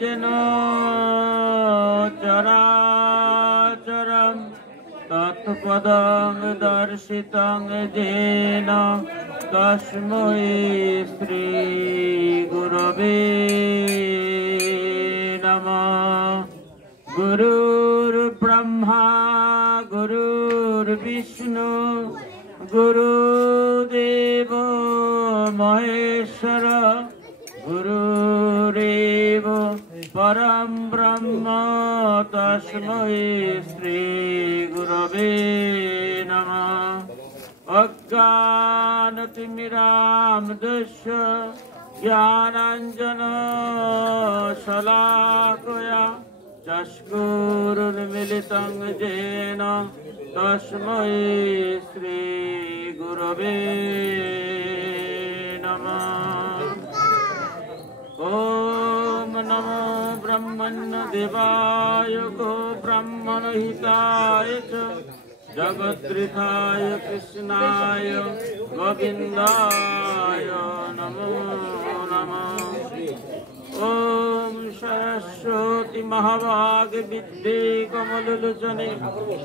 যেন চরাচরম তৎপদং দর্শিতং যেন তস্मै শ্রী গুরবে নমঃ। গুরুর্ব্রহ্মা গুরুর্বিষ্ণু গুরুদেব মহেশ্বর গুরুরেব পরম ব্রহ্ম তস্मै শ্রী গুরবে নমঃ। অজ্ঞানতিমিরান্ধস্য জ্ঞানাঞ্জনশলাকয়া চক্ষুरुन्मिलितं येन तस्मै श्री गुरवे नमः। ॐ नमो ब्रह्मण्यदेवाय गो ब्रह्मणहिताय च जगद्गृहाय कृष्णाय गोविन्दाय नमो नमः। ओम सरस्वती महाभागे विद्ये कमललोचने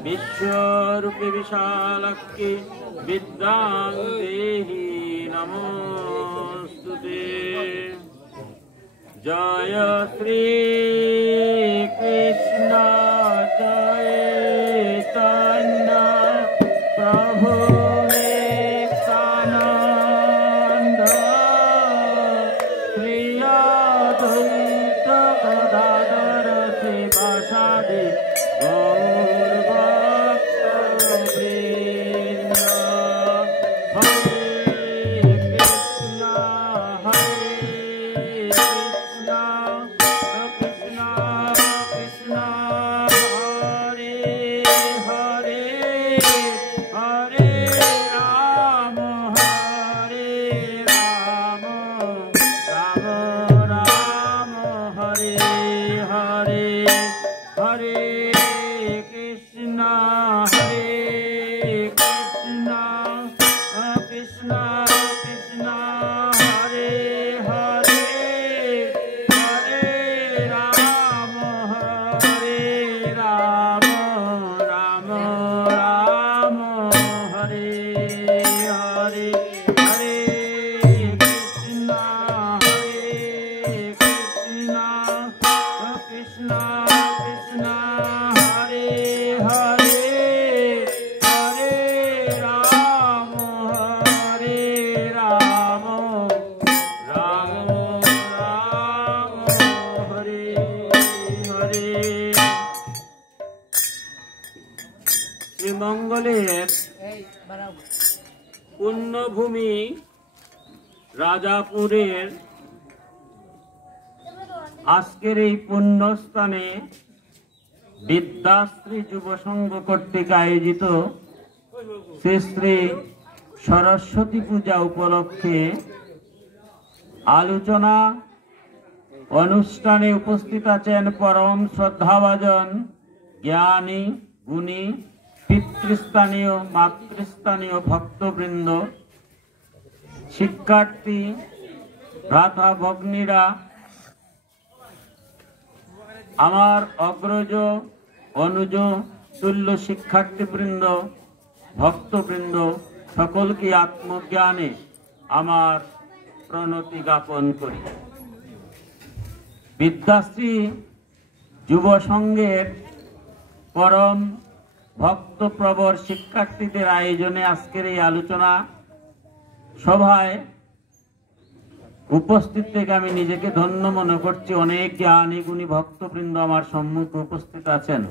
विश्वरूपे विशालाक्षी विद्यां देहि नमोस्तुते। जय श्री कृष्ण चैतन्य प्रभु नित्यानंद श्री अद्वैत गदाधर शिवासादि गौर भक्तवृंद। हरे कृष्ण कृष्ण कृष्ण हरे हरे हरे राम राम राम हरे हरे हरे कृष्ण कृष्ण कृष्ण हरे हरे हरे राम राम राम हरे हरे हरे कृष्ण कृष्ण कृष्ण हरे हरे हरे राम राम हरे हरे। শ্রীমঙ্গলের পুণ্যভূমি রাজাপুরের আজকের এই পুণ্যস্থানে বিদ্যাশ্রী যুব সংঘ কর্তৃক আয়োজিত শ্রী শ্রী সরস্বতী পূজা উপলক্ষে আলোচনা অনুষ্ঠানে উপস্থিত আছেন পরম শ্রদ্ধাভাজন জ্ঞানী গুণী পিতৃস্থানীয় মাতৃস্থানীয় ভক্তবৃন্দ, শিক্ষার্থী ভ্রাতা ভগ্নীরা, আমার অগ্রজ অনুজ তুল্য শিক্ষার্থীবৃন্দ, ভক্তবৃন্দ, সকলকে আত্মজ্ঞানে আমার প্রণতি জ্ঞাপন করি। বিদ্যাশ্রী যুব সংঘের পরম ভক্তপ্রবর শিক্ষার্থীদের আয়োজনে আজকের এই আলোচনা সভায় উপস্থিত থেকে আমি নিজেকে ধন্য মনে করছি। অনেক জ্ঞানী গুণী ভক্তবৃন্দ আমার সম্মুখে উপস্থিত আছেন,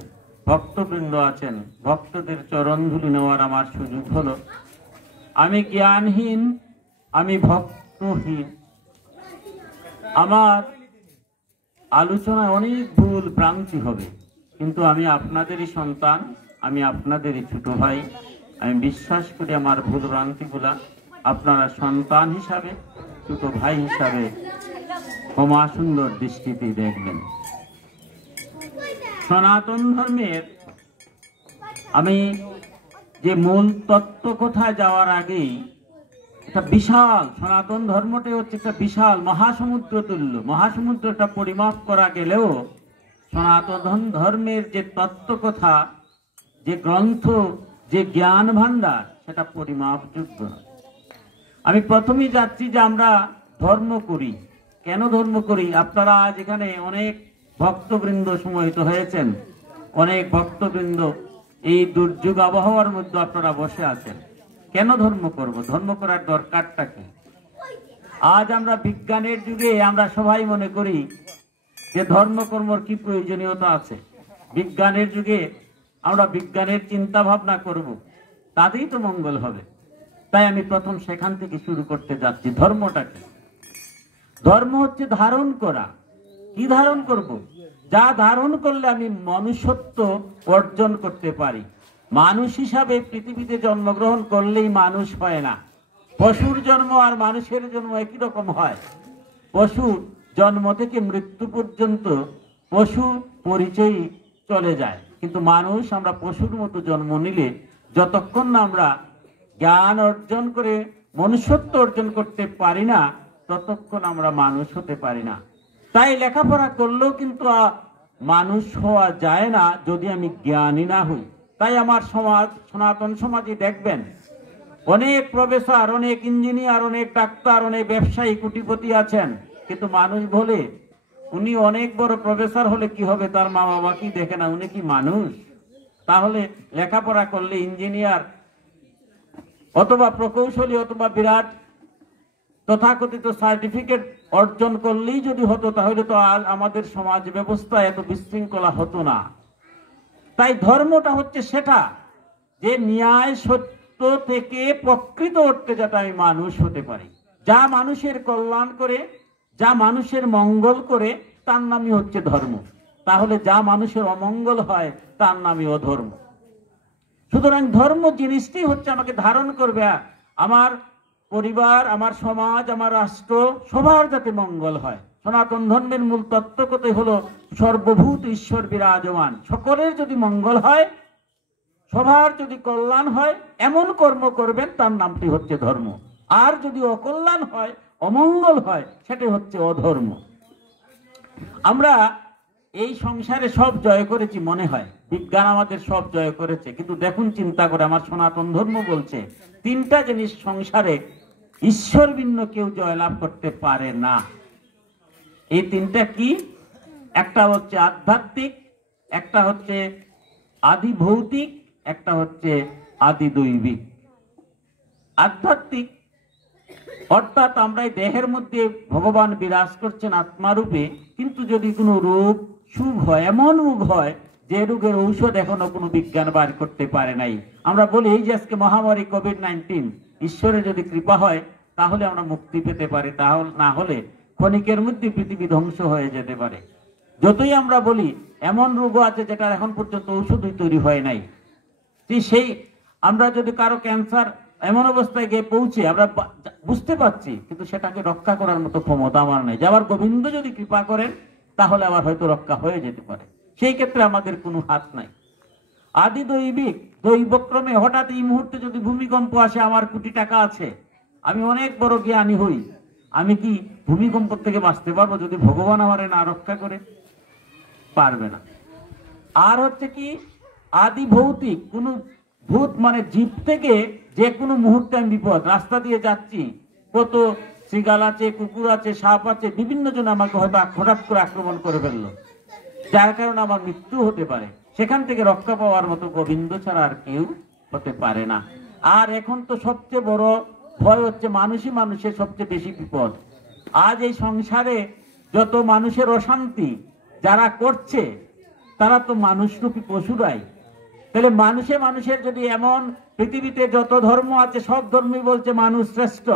ভক্তবৃন্দ আছেন। ভক্তদের চরণধুলি নেওয়ার আমার সুযোগ হলো। আমি জ্ঞানহীন, আমি ভক্তহীন। আমার আলোচনায় অনেক ভুল ভ্রান্তি হবে, কিন্তু আমি আপনাদেরই সন্তান, আমি আপনাদেরই ছোট ভাই। আমি বিশ্বাস করি আমার ভুল ভ্রান্তিগুলা আপনারা সন্তান হিসাবে, ছোট ভাই হিসাবে ক্ষমা সুন্দর দৃষ্টিতে দেখবেন। সনাতন ধর্মের আমি যে মূল তত্ত্ব কোথায় যাওয়ার আগেই একটা বিশাল, সনাতন ধর্মটাই হচ্ছে একটা বিশাল মহাসমুদ্র তুল্য। মহাসমুদ্রটা পরিমাপ করা গেলেও সনাতন ধর্মের যে তত্ত্ব কথা, যে গ্রন্থ, যে জ্ঞান ভান্ডার, সেটা পরিমাপযোগ্য না। আমি প্রথমেই যাচ্ছি যে আমরা ধর্ম করি। কেন ধর্ম করি? আপনারা আজ এখানে অনেক ভক্তবৃন্দ সমবেত হয়েছেন, অনেক ভক্তবৃন্দ এই দুর্যোগ আবহাওয়ার মধ্যে আপনারা বসে আছেন। কেন ধর্ম করব? ধর্ম করার দরকারটা কি? আজ আমরা বিজ্ঞানের যুগে আমরা সবাই মনে করি যে ধর্মকর্মর কি প্রয়োজনীয়তা আছে। বিজ্ঞানের যুগে আমরা বিজ্ঞানের চিন্তা ভাবনা করব, তাতেই তো মঙ্গল হবে। তাই আমি প্রথম সেখান থেকে শুরু করতে যাচ্ছি। ধর্মটা কি? ধর্ম হচ্ছে ধারণ করা। কি ধারণ করব? যা ধারণ করলে আমি মনুষ্যত্ব অর্জন করতে পারি। মানুষ হিসাবে পৃথিবীতে জন্মগ্রহণ করলেই মানুষ হয় না। পশুর জন্ম আর মানুষের জন্ম একই রকম হয়। পশু জন্ম থেকে মৃত্যু পর্যন্ত পশু পরিচয় চলে যায়, কিন্তু মানুষ, আমরা পশুর মতো জন্ম নিলে যতক্ষণ না আমরা জ্ঞান অর্জন করে মনুষ্যত্ব অর্জন করতে পারি না, ততক্ষণ আমরা মানুষ হতে পারি না। তাই লেখাপড়া করলেও কিন্তু মানুষ হওয়া যায় না যদি আমি জ্ঞানী না হই। তাই আমার সমাজ, সনাতন সমাজে দেখবেন অনেক প্রফেসর, অনেক ইঞ্জিনিয়ার, অনেক ডাক্তার, অনেক ব্যবসায়ী, কোটিপতি আছেন, কিন্তু মানুষ বলে উনি অনেক বড় প্রফেসর হলে কি হবে, তার মা বাবা কি দেখে না? উনি কি মানুষ? তাহলে লেখাপড়া করলে ইঞ্জিনিয়ার অথবা প্রকৌশলী অথবা বিরাট তথাকথিত সার্টিফিকেট অর্জন করলেই যদি হতো, তাহলে তো আজ আমাদের সমাজ ব্যবস্থা এত বিশৃঙ্খলা হতো না। তাই ধর্মটা হচ্ছে সেটা যে ন্যায় সত্য থেকে প্রকৃত অর্থে যাতে আমি মানুষ হতে পারি, যা মানুষের কল্যাণ করে, যা মানুষের মঙ্গল করে, তার নামই হচ্ছে ধর্ম। তাহলে যা মানুষের অমঙ্গল হয় তার নামই অধর্ম। সুতরাং ধর্ম জিনিসটি হচ্ছে আমাকে ধারণ করবে, আমার পরিবার, আমার সমাজ, আমার রাষ্ট্র, সবার যাতে মঙ্গল হয়। সনাতন ধর্মের মূল তত্ত্বকথাই হলো সর্বভূত ঈশ্বর বিরাজমান। সকলের যদি মঙ্গল হয়, সবার যদি কল্যাণ হয়, এমন কর্ম করবেন, তার নামটি হচ্ছে ধর্ম। আর যদি অকল্যাণ হয়, অমঙ্গল হয়, সেটা হচ্ছে অধর্ম। আমরা এই সংসারে সব জয় করেছি মনে হয়, বিজ্ঞান আমাদের সব জয় করেছে, কিন্তু দেখুন চিন্তা করে, আমার সনাতন ধর্ম বলছে তিনটা জিনিস সংসারে ঈশ্বর ভিন্ন কেউ জয়লাভ করতে পারে না। এই তিনটা কি? একটা হচ্ছে আধ্যাত্মিক, একটা হচ্ছে আদি ভৌতিক, একটা হচ্ছে আদি দৈবিক। আধ্যাত্মিক অর্থাৎ আমরা এই দেহের মধ্যে ভগবান বিরাজ করছেন আত্মারূপে, কিন্তু যদি কোনো রোগ সুখ হয়, এমন রোগ হয় যে রোগের ঔষধ এখনো কোনো বিজ্ঞান বার করতে পারে নাই। আমরা বলি এই যে আজকে মহামারী কোভিড-19, ঈশ্বরের যদি কৃপা হয় তাহলে আমরা মুক্তি পেতে পারি, তাহলে না হলে ক্ষণিকের মধ্যে পৃথিবী ধ্বংস হয়ে যেতে পারে। যতই আমরা বলি এমন রোগ আছে যেটা এখন পর্যন্ত ঔষধই তৈরি হয় নাই, সেই আমরা যদি কারো ক্যান্সার এমন অবস্থায় গিয়ে পৌঁছে আমরা বুঝতে পারছি, কিন্তু সেটাকে রক্ষা করার মতো ক্ষমতা আমার নেই। যে আবার গোবিন্দ যদি কৃপা করেন তাহলে আবার হয়তো রক্ষা হয়ে যেতে পারে, সেই ক্ষেত্রে আমাদের কোনো হাত নাই। আদি দৈবিক, দৈবক্রমে হঠাৎ এই মুহূর্তে যদি ভূমিকম্প আসে, আমার কোটি টাকা আছে, আমি অনেক বড় জ্ঞানী হই, আমি কি ভূমিকম্প থেকে বাঁচতে পারবো যদি ভগবান আমারে না রক্ষা করে? পারবে না। আর হচ্ছে কি আদি ভৌতিক, কোন ভূত মানে জীব থেকে যে কোনো মুহূর্তে আমি বিপদ, রাস্তা দিয়ে যাচ্ছি, কত শৃগাল আছে, কুকুর আছে, সাপ আছে, বিভিন্ন জন আমাকে হয়তো হঠাৎ করে আক্রমণ করে ফেললো, যার কারণে আমার মৃত্যু হতে পারে। সেখান থেকে রক্ষা পাওয়ার মতো গোবিন্দ ছাড়া আর কেউ হতে পারে না। আর এখন তো সবচেয়ে বড় ভয় হচ্ছে মানুষই মানুষের সবচেয়ে বেশি বিপদ। আজ এই সংসারে যত মানুষের অশান্তি যারা করছে, তারা তো মানুষরূপী পশুরাই। তাহলে মানুষে মানুষের যদি এমন, পৃথিবীতে যত ধর্ম আছে সব ধর্মই বলছে মানুষ শ্রেষ্ঠ,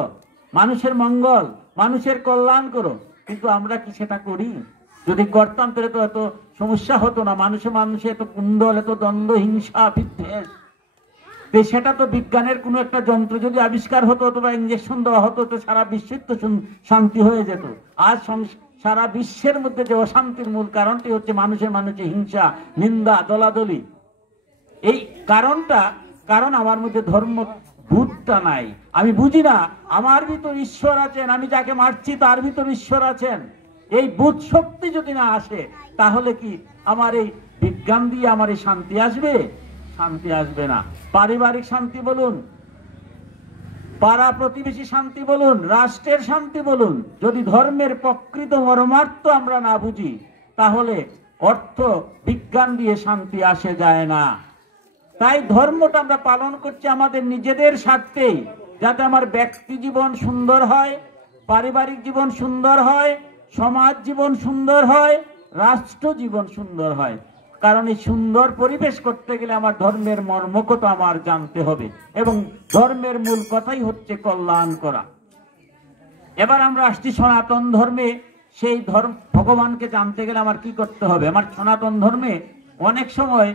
মানুষের মঙ্গল, মানুষের কল্যাণ করো, কিন্তু আমরা কি সেটা করি? যদি করতাম তাহলে তো এত সমস্যা হতো না। মানুষে মানুষে এত কুণ্ডল, এত দ্বন্দ্ব, হিংসা, বিদ্বেষ, সেটা তো বিজ্ঞানের কোনো একটা যন্ত্র যদি আবিষ্কার হতো অথবা ইঞ্জেকশন দেওয়া হতো, তো সারা বিশ্বের তো শান্তি হয়ে যেত। আজ সারা বিশ্বের মধ্যে যে অশান্তির মূল কারণটি হচ্ছে মানুষে মানুষে হিংসা, নিন্দা, দলাদলি। এই কারণ আমার মধ্যে ভূতটা নাই, আমি বুঝি না আমার ভিতর ঈশ্বর আছেন, আমি যাকে মারছি তার ভিতর ঈশ্বর আছেন। এই বুধ শক্তি যদি না আসে তাহলে কি আমার এই বিজ্ঞান দিয়ে আমার এই শান্তি আসবে? শান্তি আসবে না। পারিবারিক শান্তি বলুন, পাড়া প্রতিবেশী শান্তি বলুন, রাষ্ট্রের শান্তি বলুন, যদি ধর্মের প্রকৃত মর্মার্থ আমরা না বুঝি তাহলে অর্থ বিজ্ঞান দিয়ে শান্তি আসে যায় না। তাই ধর্মটা আমরা পালন করছি আমাদের নিজেদের স্বার্থে, যাতে আমার ব্যক্তি জীবন সুন্দর হয়, পারিবারিক জীবন সুন্দর হয়, সমাজ জীবন সুন্দর হয়, রাষ্ট্র জীবন সুন্দর হয়। কারণ এই সুন্দর পরিবেশ করতে গেলে আমার ধর্মের মর্মকতা আমার জানতে হবে, এবং ধর্মের মূল কথাই হচ্ছে কল্যাণ করা। এবার আমরা আসছি সনাতন ধর্মে। সেই ধর্ম ভগবানকে জানতে গেলে আমার কি করতে হবে? আমার সনাতন ধর্মে অনেক সময়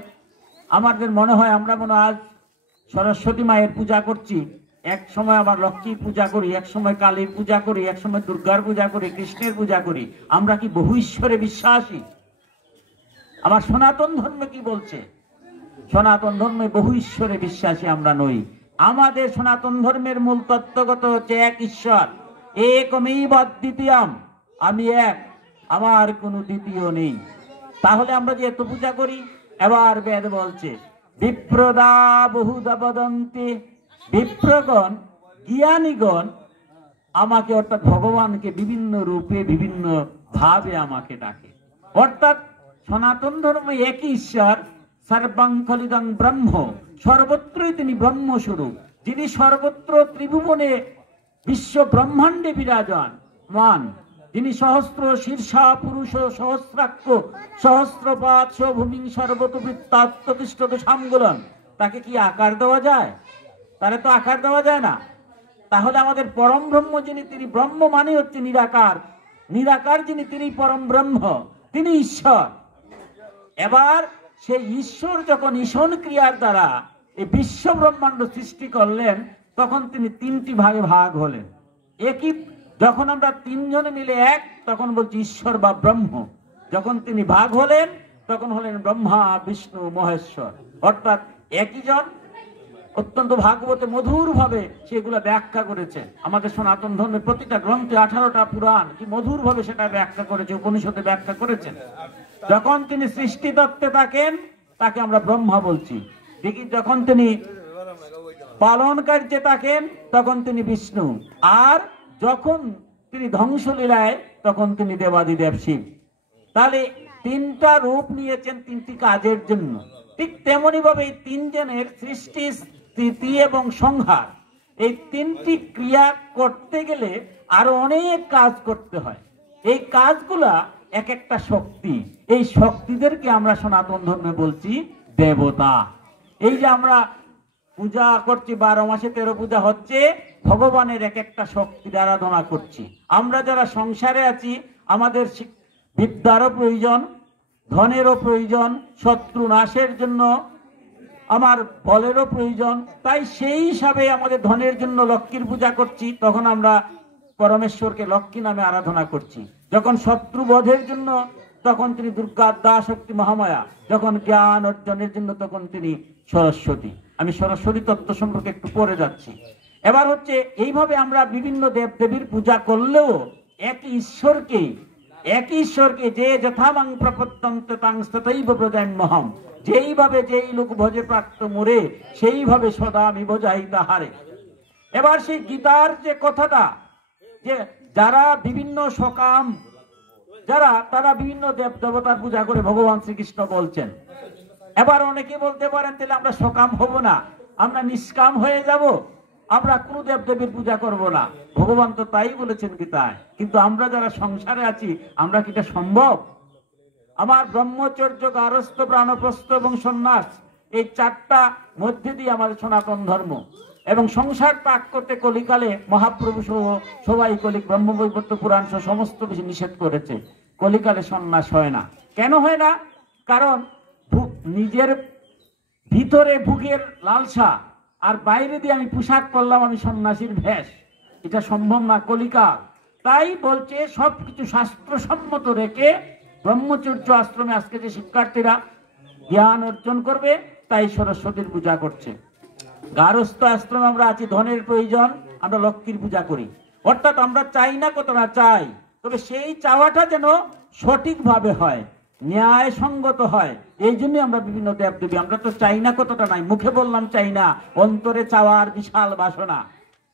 আমাদের মনে হয় আমরা মনে আজ সরস্বতী মায়ের পূজা করছি, এক সময় আবার লক্ষ্মীর পূজা করি, এক সময় কালীর পূজা করি, এক সময় দুর্গার পূজা করি, কৃষ্ণের পূজা করি। আমরা কি বহু ঈশ্বরে বিশ্বাসী? আমার সনাতন ধর্মে কি বলছে? সনাতন ধর্মে বহু ঈশ্বরে বিশ্বাসী আমরা নই। আমাদের সনাতন ধর্মের মূল তত্ত্বগত হচ্ছে এক ঈশ্বর, একমেব অদ্বিতীয়ম, আমি এক, আমার কোনো দ্বিতীয় নেই। তাহলে আমরা যে এত পূজা করি, এবার বেদ বলছে বিপ্রদা বহুধা বদন্তি, বিপ্রগণ জ্ঞানীগণ আমাকে অর্থাৎ ভগবানকে বিভিন্ন রূপে বিভিন্ন ভাবে আমাকে ডাকে। অর্থাৎ সনাতন ধর্ম একই ঈশ্বর, সর্বং খলিদং ব্রহ্ম, সর্বত্রই তিনি ব্রহ্মস্বরূপ, যিনি সর্বত্র ত্রিভুবনে বিশ্ব ব্রহ্মাণ্ডে বিরাজমান মান, যিনি সহস্র শীর্ষা পুরুষ সহস্রাক্ষ সহস্রপাদ ভূমি সর্বতবৃত্তাত্মতিষ্ঠত সামগুলন। তাকে কি আকার দেওয়া যায়? তাহলে তো আকার দেওয়া যায় না। তাহলে আমাদের পরম ব্রহ্ম যিনি, তিনি ব্রহ্ম মানে হচ্ছে নিরাকার, নিরাকার যিনি তিনি পরম ব্রহ্ম, তিনি ঈশ্বর। এবার সেই ঈশ্বর যখন ঈশন ক্রিয়ার দ্বারা এই বিশ্ব ব্রহ্মাণ্ড সৃষ্টি করলেন, তখন তিনি তিনটি ভাগে ভাগ হলেন। একই যখন আমরা তিনজনে মিলে এক, তখন বলছি ঈশ্বর বা ব্রহ্ম। যখন তিনি ভাগ হলেন তখন হলেন ব্রহ্মা বিষ্ণু মহেশ্বর, অর্থাৎ একই জন। অত্যন্ত ভাগবতে মধুর ভাবে সেগুলো ব্যাখ্যা করেছে। আমাদের সনাতন ধর্মের প্রতিটা গ্রন্থে 18টা পুরাণ কি মধুর ভাবে সেটা ব্যাখ্যা করেছে, উপনিষদে ব্যাখ্যা করেছেন। যখন তিনি সৃষ্টি তত্ত্বে থাকেন তাকে আমরা ব্রহ্মা বলছি, দেখি যখন তিনি পালন কার্যে থাকেন তখন তিনি বিষ্ণু, আর যখন তিনি ধ্বংসলীলায় তখন তিনি দেবাদিদেব শিব। তাহলে তিনটা রূপ নিয়েছেন তিনটি কাজের জন্য। ঠিক তেমনি ভাবে এই তিনজনের সৃষ্টি, স্থিতি এবং সংহার, এই তিনটি ক্রিয়া করতে গেলে আরো অনেক কাজ করতে হয়। এই কাজগুলা এক একটা শক্তি, এই শক্তিদেরকে আমরা সনাতন ধর্মে বলছি দেবতা। এই যে আমরা পূজা করছি, 12 মাসে 13 পূজা হচ্ছে, ভগবানের এক একটা শক্তির আরাধনা করছি। আমরা যারা সংসারে আছি আমাদের বিদ্যারও প্রয়োজন, ধনেরও প্রয়োজন, শত্রু নাশের জন্য আমার বলেরও প্রয়োজন। তাই সেই হিসাবে আমাদের ধনের জন্য লক্ষ্মীর পূজা করছি, তখন আমরা পরমেশ্বরকে লক্ষ্মী নামে আরাধনা করছি। যখন শত্রু বধের জন্য তখন তিনি দুর্গা দা শক্তি মহামায়া, যখন জ্ঞান অর্জনের জন্য তখন তিনি সরস্বতী। আমি সরস্বতী তত্ত্ব সম্পর্কে একটু পরে যাচ্ছি। এবার হচ্ছে এইভাবে আমরা বিভিন্ন দেব দেবীর পূজা করলেও একই ঈশ্বরকে যে যথামাং প্রপত্যন্তে তাং তথৈব প্রজন্মহম, যেইভাবে যেই লোক ভজে প্রাপ্ত মোরে সেইভাবে সদা আমি বোঝাই তাহারে। এবার সেই গীতার যে কথাটা, যে যারা বিভিন্ন সকাম যারা, তারা বিভিন্ন দেব দেবতার পূজা করে ভগবান শ্রীকৃষ্ণ বলছেন। এবার অনেকে বলতে পারেন তাহলে আমরা সকাম হব না, আমরা নিষ্কাম হয়ে যাব, আমরা কোন দেব দেবীর পূজা করব না। ভগবান তো তাই বলেছেন গীতায়, কিন্তু আমরা যারা সংসারে আছি আমরা কি এটা সম্ভব? আমার ব্রহ্মচর্য, গারস্থ, প্রাণপ্রস্থ এবং সন্ন্যাস, এই 4টা মধ্যে দিয়ে আমাদের সনাতন ধর্ম। এবং সংসার ত্যাগ করতে কলিকালে মহাপ্রভু সহ সবাই কলিক ব্রহ্মবৈবর্ত পুরাণ সহ সমস্ত কিছু নিষেধ করেছে। কলিকালে সন্ন্যাস হয় না। কেন হয় না? কারণ নিজের ভিতরে ভোগের লালসা, আর বাইরে দিয়ে আমি পোশাক পরলাম, আমি সন্ন্যাসীর ভেষ, এটা সম্ভব না কলিকা। তাই বলছে সবকিছু শাস্ত্রসম্মত রেখে ব্রহ্মচর্য আশ্রমে আজকে যে শিক্ষার্থীরা জ্ঞান অর্জন করবে, তাই সরস্বতীর পূজা করছে। গারস্থ আশ্রমে আমরা আছি, ধনের প্রয়োজন, আমরা লক্ষ্মীর পূজা করি। অর্থাৎ আমরা চাই না কত না চাই, তবে সেই চাওয়াটা যেন সঠিকভাবে হয়, ন্যায় সঙ্গত হয়। এই জন্য আমরা বিভিন্ন দেবদেবী, আমরা তো চাই না কতটা নাই, মুখে বললাম চাই না, অন্তরে চাওয়ার বিশাল বাসনা,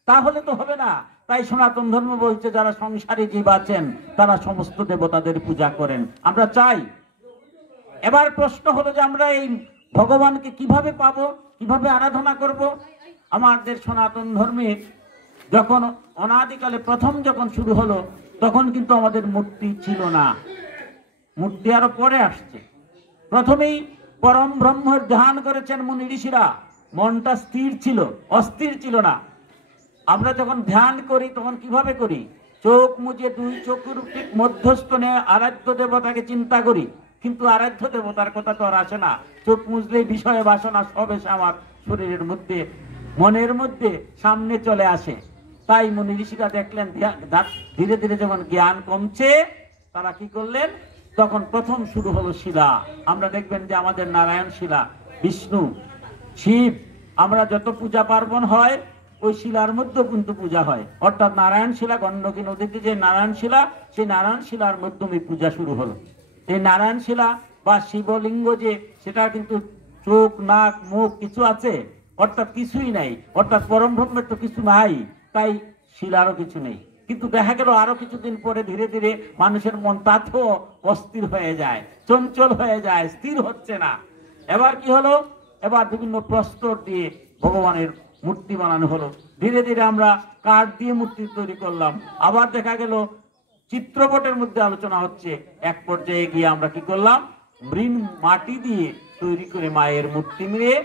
তাহলে তো হবে না। তাই সনাতন ধর্ম বলছে যারা সংসারী জীব আছেন তারা সমস্ত দেবতাদের পূজা করেন, আমরা চাই। এবার প্রশ্ন হলো যে আমরা এই ভগবানকে কিভাবে পাবো, কিভাবে আরাধনা করব? আমাদের সনাতন ধর্মে যখন অনাদিকালে প্রথম যখন শুরু হলো তখন কিন্তু আমাদের মূর্তি ছিল না, মূর্তি আরো পরে আসছে। প্রথমেই পরম ব্রহ্মের ধ্যান করেছেন মুনি ঋষিরা, মনটা স্থির ছিল, অস্থির ছিল না। আমরা যখন ধ্যান করি তখন কিভাবে করি? চোখ মুজে দুই চোখের ঠিক মধ্যস্থ নিয়ে আরাধ্য দেবতাকে চিন্তা করি, কিন্তু আরাধ্য দেবতার কথা তো আর আসে না। চোখ মুজলেই বিষয় বাসনা সব এসে আমার শরীরের মধ্যে, মনের মধ্যে সামনে চলে আসে। তাই মুনি ঋষিরা দেখলেন ধীরে ধীরে যখন জ্ঞান কমছে, তারা কি করলেন? তখন প্রথম শুরু হলো শিলা। আমরা দেখবেন যে আমাদের নারায়ণ শিলা, বিষ্ণু, শিব, আমরা যত পূজা পার্বণ হয় ওই শিলার মধ্যে কিন্তু পূজা হয়। অর্থাৎ নারায়ণ শিলা, গণ্ডকী নদীতে যে নারায়ণ শিলা, সেই নারায়ণ শিলার মাধ্যমে পূজা শুরু হলো। এই নারায়ণ শিলা বা শিবলিঙ্গ যে, সেটা কিন্তু চোখ, নাক, মুখ কিছু আছে? অর্থাৎ কিছুই নাই। অর্থাৎ পরম ব্রহ্মের তো কিছু নাই, তাই শিলারও কিছু নেই। কিন্তু দেখা গেল আরো কিছুদিন পরে ধীরে ধীরে মানুষের মন তাতেও অস্থির হয়ে যায়, চঞ্চল হয়ে যায়, স্থির হচ্ছে না। এবার কি হলো? এবার বিভিন্ন প্রস্তর দিয়ে ভগবানের মূর্তি বানানো হলো। ধীরে ধীরে আমরা কাঠ দিয়ে মূর্তি তৈরি করলাম। আবার দেখা গেল চিত্রপটের মধ্যে আলোচনা হচ্ছে। এক পর্যায়ে গিয়ে আমরা কি করলাম? মৃণ মাটি দিয়ে তৈরি করে মায়ের মূর্তি মিলিয়ে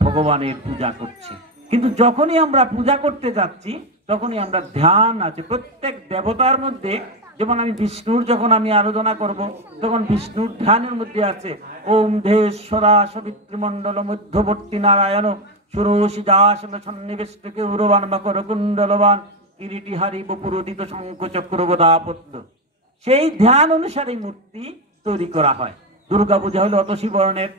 ভগবানের পূজা করছি। কিন্তু যখনই আমরা পূজা করতে যাচ্ছি তখনই আমরা ধ্যান আছে প্রত্যেক দেবতার মধ্যে। যেমন আমি বিষ্ণুর যখন আমি আরাধনা করব, তখন বিষ্ণুর ধ্যানের মধ্যে আছে ওম ধেশ্বরা সবিত্রমণ্ডল মধ্যবর্তী নারায়ণ সুরোষি দাসন সন্নিবেষ্টকে উরবান মকর কুণ্ডলবান কিরিটিহারি বপুরোদিত শঙ্খ চক্র গদাপদ্ম। সেই ধ্যান অনুসারে মূর্তি তৈরি করা হয়। দুর্গা পূজা হলে অতসী বর্ণের,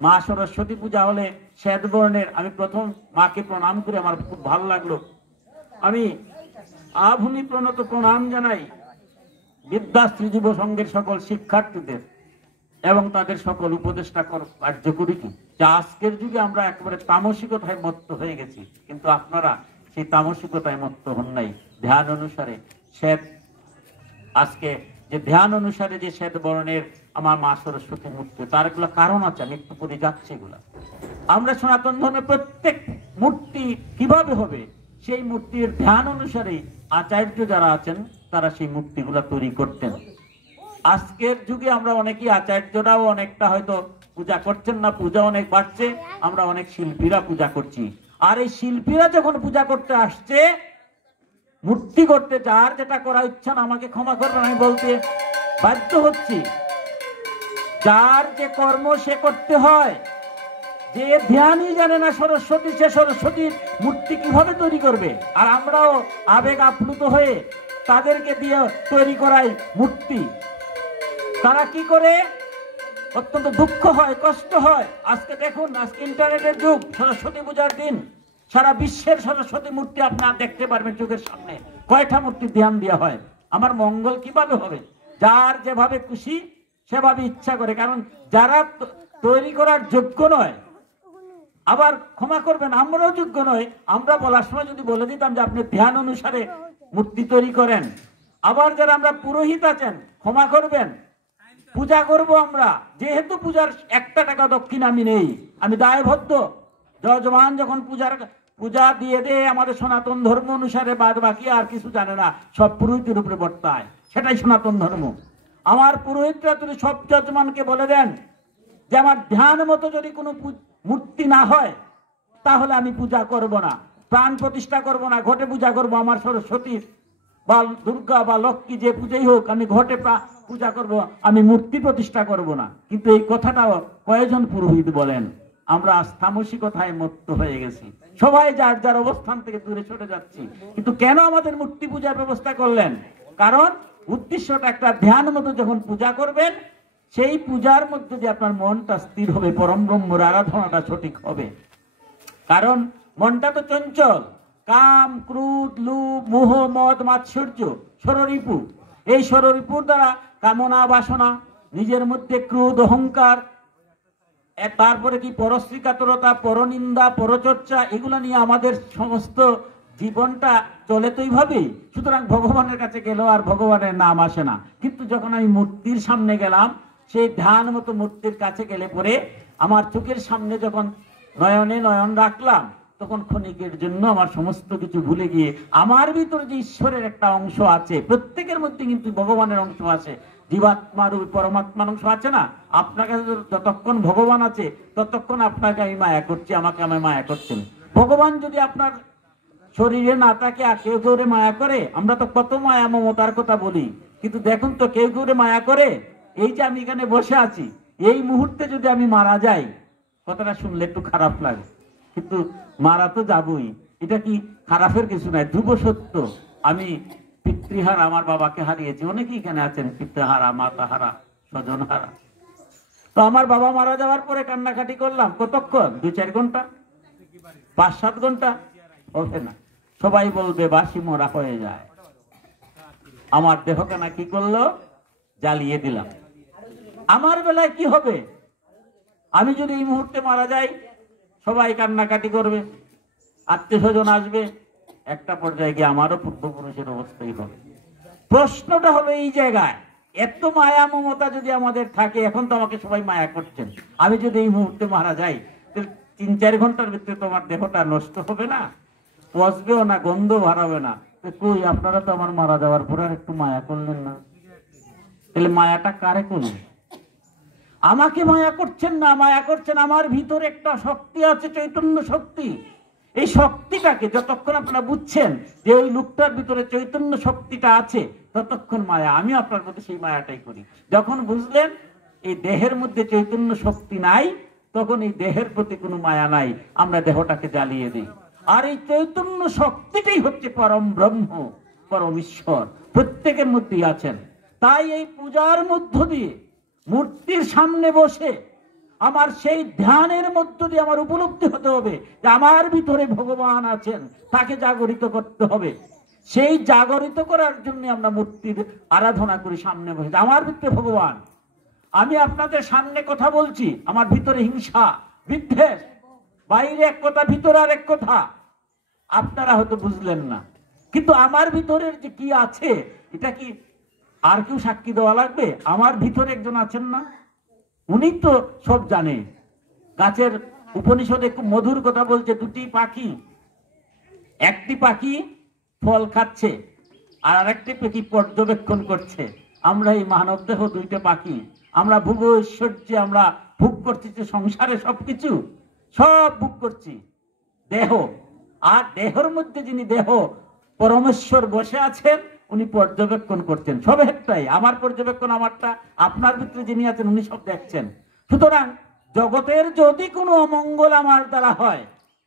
মা সরস্বতী পূজা হলে শ্বেত বর্ণের। আমি প্রথম মাকে প্রণাম করে আমার খুব ভালো লাগলো। আমি আভূমি প্রণত প্রণাম জানাই বিদ্যাশ্রী যুব সংঘের সকল শিক্ষার্থীদের এবং তাদের সকল উপদেষ্টা কার্যকরী কি, যে আজকের যুগে আমরা একেবারে তামসিকতায় মত্ত হয়ে গেছি, কিন্তু আপনারা সেই তামসিকতায় মত্ত হন নাই। ধ্যান অনুসারে শ্বেত, আজকে যে ধ্যান অনুসারে যে শ্বেত বর্ণের আমার মা সরস্বতী মূর্তি, তার এগুলো কারণ আছে, আমি একটু পরে যাচ্ছি এগুলা। আমরা সনাতন ধর্মের প্রত্যেক মূর্তি কিভাবে হবে, সেই মূর্তির ধ্যান অনুসারে আচার্য যারা আছেন তারা সেই মূর্তিগুলা তৈরি করতেন। আজকের যুগে আমরা অনেকেই, আচার্যরাও অনেকটা হয়তো পূজা করছেন না, পূজা অনেক বাড়ছে, আমরা অনেক শিল্পীরা পূজা করছি। আর এই শিল্পীরা যখন পূজা করতে আসছে, মূর্তি করতে, যার যেটা করা ইচ্ছা না, আমাকে ক্ষমা করবেন আমি বলতে বাধ্য হচ্ছি, যার যে কর্ম সে করতে হয়। যে ধ্যানই জানে না সরস্বতী, সে সরস্বতীর মূর্তি কিভাবে তৈরি করবে? আর আমরাও আবেগ আপ্লুত হয়ে তাদেরকে দিয়ে তৈরি করাই মূর্তি। তারা কি করে? অত্যন্ত দুঃখ হয়, কষ্ট হয়। আজকে দেখুন, আজকে ইন্টারনেটের যুগ, সরস্বতী পূজার দিন সারা বিশ্বের সরস্বতী মূর্তি আপনারা দেখতে পারবেন চোখের সামনে। কয়টা মূর্তি ধ্যান দেওয়া হয়? আমার মঙ্গল কিভাবে হবে? যার যেভাবে খুশি সেভাবে ইচ্ছা করে, কারণ যারা তৈরি করার যোগ্য নয়, আবার ক্ষমা করবেন আমরাও যোগ্য নয়। আমরা বলার সময় যদি বলে দিতাম যে আপনি ধ্যান অনুসারে মূর্তি তৈরি করেন, আবার যারা আমরা পুরোহিত আছেন ক্ষমা করবেন, পূজা করব আমরা, যেহেতু পূজার একটা টাকা দক্ষিণ আমি নেই, আমি দায়বদ্ধ। যজমান যখন পূজা দিয়ে দেয় আমাদের সনাতন ধর্ম অনুসারে, বাদ বাকি আর কিছু জানে না, সব পুরোহিতের উপরে বর্তায়, সেটাই সনাতন ধর্ম। আমার পুরোহিতরা যদি সব যজমানকে বলে দেন যে আমার ধ্যান মতো যদি কোনো মূর্তি না হয় তাহলে আমি পূজা করব না, প্রাণ প্রতিষ্ঠা করব না, ঘটে পূজা করব, আমার সরস্বতীর বা দুর্গা বা লক্ষ্মী যে পূজাই হোক, আমি ঘটে পূজা করব, আমি মূর্তি প্রতিষ্ঠা করব না। কিন্তু এই কথাটাও কয়েকজন পুরোহিত বলেন। আমরা তামসিকতায় মত্ত হয়ে গেছি, সবাই যার যার অবস্থান থেকে দূরে সরে যাচ্ছি। কিন্তু কেন আমাদের মূর্তি পূজার ব্যবস্থা করলেন? কারণ উদ্দেশ্যটা একটা, ধ্যান মতো যখন পূজা করবেন, সেই পূজার মধ্যে যে আপনার মনটা স্থির হবে, পরম ব্রহ্মের আরাধনাটা সঠিক হবে। কারণ মনটা তো চঞ্চল। কাম, ক্রোধ, লোভ, মোহ, মদ, মাৎসর্য, ষড়রিপু। এই ষড়রিপুর দ্বারা কামনা, বাসনা, নিজের মধ্যে ক্রোধ, অহংকার, তারপরে কি পরশ্রীকাতরতা, পরনিন্দা, পরচর্চা, এগুলো নিয়ে আমাদের সমস্ত জীবনটা চলে তো এইভাবেই। সুতরাং ভগবানের কাছে গেলেও আর ভগবানের নাম আসে না। কিন্তু যখন আমি মূর্তির সামনে গেলাম, সেই ধ্যান মতো মূর্তির কাছে গেলে পরে আমার চোখের সামনে যখন নয়নে নয়ন রাখলাম, তখন ক্ষণিকের জন্য আমার সমস্ত কিছু ভুলে গিয়ে আমার ভিতরে যে ঈশ্বরের একটা অংশ আছে, প্রত্যেকের মধ্যে কিন্তু ভগবানের অংশ আছে, জীবাত্মার পরমাত্মার অংশ আছে না। আপনার কাছে যতক্ষণ ভগবান আছে ততক্ষণ আপনাকে আমি মায়া করছি, আমাকে আমি মায়া করছেন। ভগবান যদি আপনার শরীরে না থাকে আর কেউ কেউ মায়া করে, আমরা তো কত মায়া মমতার কথা বলি, কিন্তু দেখুন তো কেউ কেউ মায়া করে। এই যে আমি এখানে বসে আছি, এই মুহূর্তে যদি আমি মারা যাই, কথাটা শুনলে একটু খারাপ লাগে, কিন্তু মারা তো যাবই, এটা কি খারাপের কিছু নাই, ধ্রুব সত্য। আমি পিতৃহারা, আমার বাবাকে হারিয়েছি, অনেকেই এখানে আছেন পিতৃহারা, মাতাহারা, স্বজনহারা। তো আমার বাবা মারা যাওয়ার পরে কান্নাকাটি করলাম কতক্ষণ? 2-4 ঘন্টা, 5-7 ঘন্টা হবে না। সবাই বলবে বাসি মরা হয়ে যায়। আমার দেহখানা কি করলো? জ্বালিয়ে দিলাম। আমার বেলায় কি হবে? আমি যদি এই মুহূর্তে মারা যাই, সবাই কান্নাকাটি করবে, আত্মীয় স্বজন আসবে, একটা পর্যায়ে গিয়ে আমারও পূর্বপুরুষের অবস্থাই হবে। প্রশ্নটা হলো এই জায়গায়, এত মায়া মমতা যদি আমাদের থাকে, এখন তো আমাকে সবাই মায়া করছেন, আমি যদি এই মুহূর্তে মারা যাই, 3-4 ঘন্টার ভিতরে তোমার দেহটা নষ্ট হবে না, পচবেও না, গন্ধ বাড়াবে না। কই, আপনারা তো আমার মারা যাওয়ার পরে আর একটু মায়া করলেন না। তাহলে মায়াটা কারে করলেন? আমাকে মায়া করছেন না, মায়া করছেন আমার ভিতরে একটা শক্তি আছে, চৈতন্য শক্তি। এই শক্তিটাকে যতক্ষণ আপনারা বুঝছেন যে ওই লোকটার ভিতরে চৈতন্য শক্তিটা আছে, ততক্ষণ মায়া, আমি আপনার প্রতি সেই মায়াটাই করি। যখন বুঝলেন এই দেহের মধ্যে চৈতন্য শক্তি নাই, তখন এই দেহের প্রতি কোনো মায়া নাই, আমরা দেহটাকে জ্বালিয়ে দিই। আর এই চৈতন্য শক্তিটাই হচ্ছে পরম ব্রহ্ম, পরম ঈশ্বর, প্রত্যেকের মধ্যেই আছেন। তাই এই পূজার মধ্য দিয়ে, মূর্তির সামনে বসে আমার সেই ধ্যানের মধ্য দিয়ে আমার উপলব্ধি হতে হবে যে আমার ভিতরে ভগবান আছেন, তাকে জাগরিত করতে হবে। সেই জাগরিত করার জন্য আমরা মূর্তির আরাধনা করি, সামনে বসে আমার ভিতরে ভগবান। আমি আপনাদের সামনে কথা বলছি, আমার ভিতরে হিংসা, বিদ্বেষ, বাইরে এক কথা, ভিতরে আর এক কথা, আপনারা হয়তো বুঝলেন না। কিন্তু আমার ভিতরের যে কি আছে, এটা কি আর কেউ সাক্ষী দেওয়া লাগবে? আমার ভিতরে একজন আছেন না, উনি তো সব জানে। গাছের উপনিষদে খুব মধুর কথা বলছে, দুটি পাখি, একটি পাখি ফল খাচ্ছে আর আরেকটি পাখি পর্যবেক্ষণ করছে। আমরা এই মানব দেহ দুইটা পাখি, আমরা ভোগ ঐশ্বর্যে আমরা ভোগ করছি, যে সংসারে সবকিছু সব ভোগ করছি, দেহ। আর দেহের মধ্যে যিনি দেহ পরমেশ্বর বসে আছেন, উনি পর্যবেক্ষণ করছেন। সব একটাই, আমার পর্যবেক্ষণ আমারটা, আপনার ভিতরে যিনি আছেন উনি সব দেখছেন। সুতরাং জগতের যদি কোনো অমঙ্গল আমার দ্বারা হয়,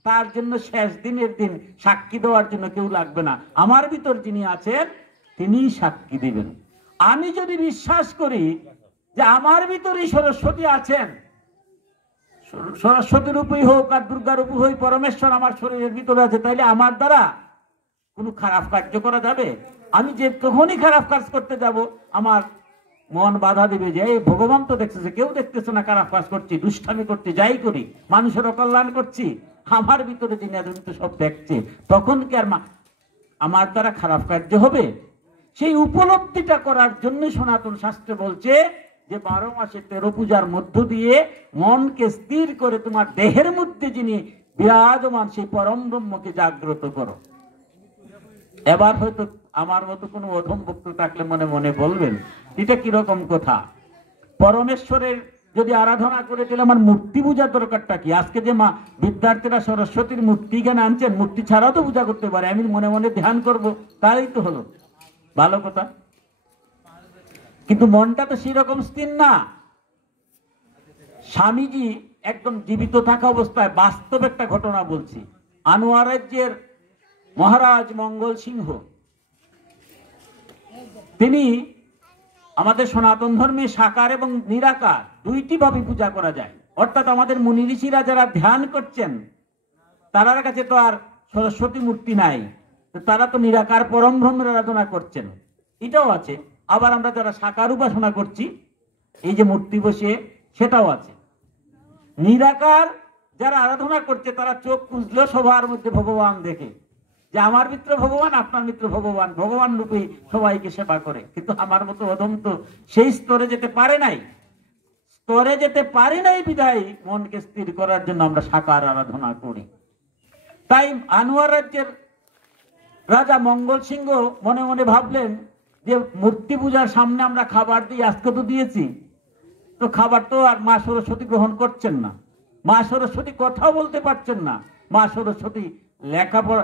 তার জন্য শেষ দিনের দিন সাক্ষী দেওয়ার জন্য কেউ লাগবে না, আমার ভিতর যিনি আছেন তিনিই সাক্ষী দিবেন। আমি যদি বিশ্বাস করি যে আমার ভিতরে সরস্বতী আছেন, সরস্বতী রূপই হোক আর দুর্গা রূপই হোক, পরমেশ্বর আমার শরীরের ভিতরে আছে, তাইলে আমার দ্বারা কোনো খারাপ কার্য করা যাবে? আমি যে কখনই খারাপ কাজ করতে যাব, আমার মন বাধা দিবে যে এই ভগবান তো দেখতেছে, কেউ দেখতেছে না, খারাপ কাজ করছি, দুষ্টামি করছি, যাই করি, মানুষের অকল্যাণ করছি, আমার ভিতরে যিনি আছেন তো সব দেখছে, তখন কি আর আমার দ্বারা খারাপ কার্য হবে? সেই উপলব্ধিটা করার জন্য সনাতন শাস্ত্রে বলছে যে 12 মাসে 13 পূজার মধ্য দিয়ে মনকে স্থির করে তোমার দেহের মধ্যে যিনি বিরাজমান সেই পরম ব্রহ্মকে জাগ্রত করো। এবার হয়তো আমার মতো কোনো অধম ভক্ত থাকলে মনে মনে বলবেন, এটা কিরকম কথা? পরমেশ্বরের যদি আরাধনা করে, তাহলে আমার মূর্তি পূজার দরকারটা কি? আজকে যে মা বিদ্যার্থীরা সরস্বতীর মূর্তি জ্ঞান আনছেন, মূর্তি ছাড়াও তো পূজা করতে পারে, আমি মনে মনে ধ্যান করব, তাই তো হলো, ভালো কথা। কিন্তু মনটা তো সেরকম স্থির না। স্বামীজি একদম জীবিত থাকা অবস্থায় বাস্তব একটা ঘটনা বলছি। আনোয়ার রাজ্যের মহারাজ মঙ্গল সিংহ, তিনি আমাদের সনাতন ধর্মে সাকার এবং নিরাকার দুইটি ভাবে পূজা করা যায়। অর্থাৎ আমাদের মুনি ঋষিরা যারা ধ্যান করছেন, তারার কাছে তো আর সরস্বতী মূর্তি নাই, তো তারা তো নিরাকার পরম ব্রহ্মের আরাধনা করছেন, এটাও আছে। আবার আমরা যারা সাকার উপাসনা করছি, এই যে মূর্তি বসে, সেটাও আছে। নিরাকার যারা আরাধনা করছে তারা চোখ খুঁজলেও সবার মধ্যে ভগবান দেখে, যে আমার মিত্র ভগবান, আপনার মিত্র ভগবান, ভগবান রূপেই সবাইকে সেবা করে। কিন্তু আমার মতো অধম তো সেই স্তরে যেতে পারে নাই, স্তরে যেতে পারি নাই বিধায় মনকে স্থির করার জন্য আমরা সাকার আরাধনা করি। তাই আনোয়ার রাজ্যের রাজা মঙ্গল সিংহ মনে মনে ভাবলেন যে মূর্তি পূজার সামনে আমরা খাবার দিই, আজকে তো দিয়েছি, তো খাবার তো আর মা সরস্বতী গ্রহণ করছেন না, মা সরস্বতী কথাও বলতে পারছেন না, মা সরস্বতী লেখাপড়া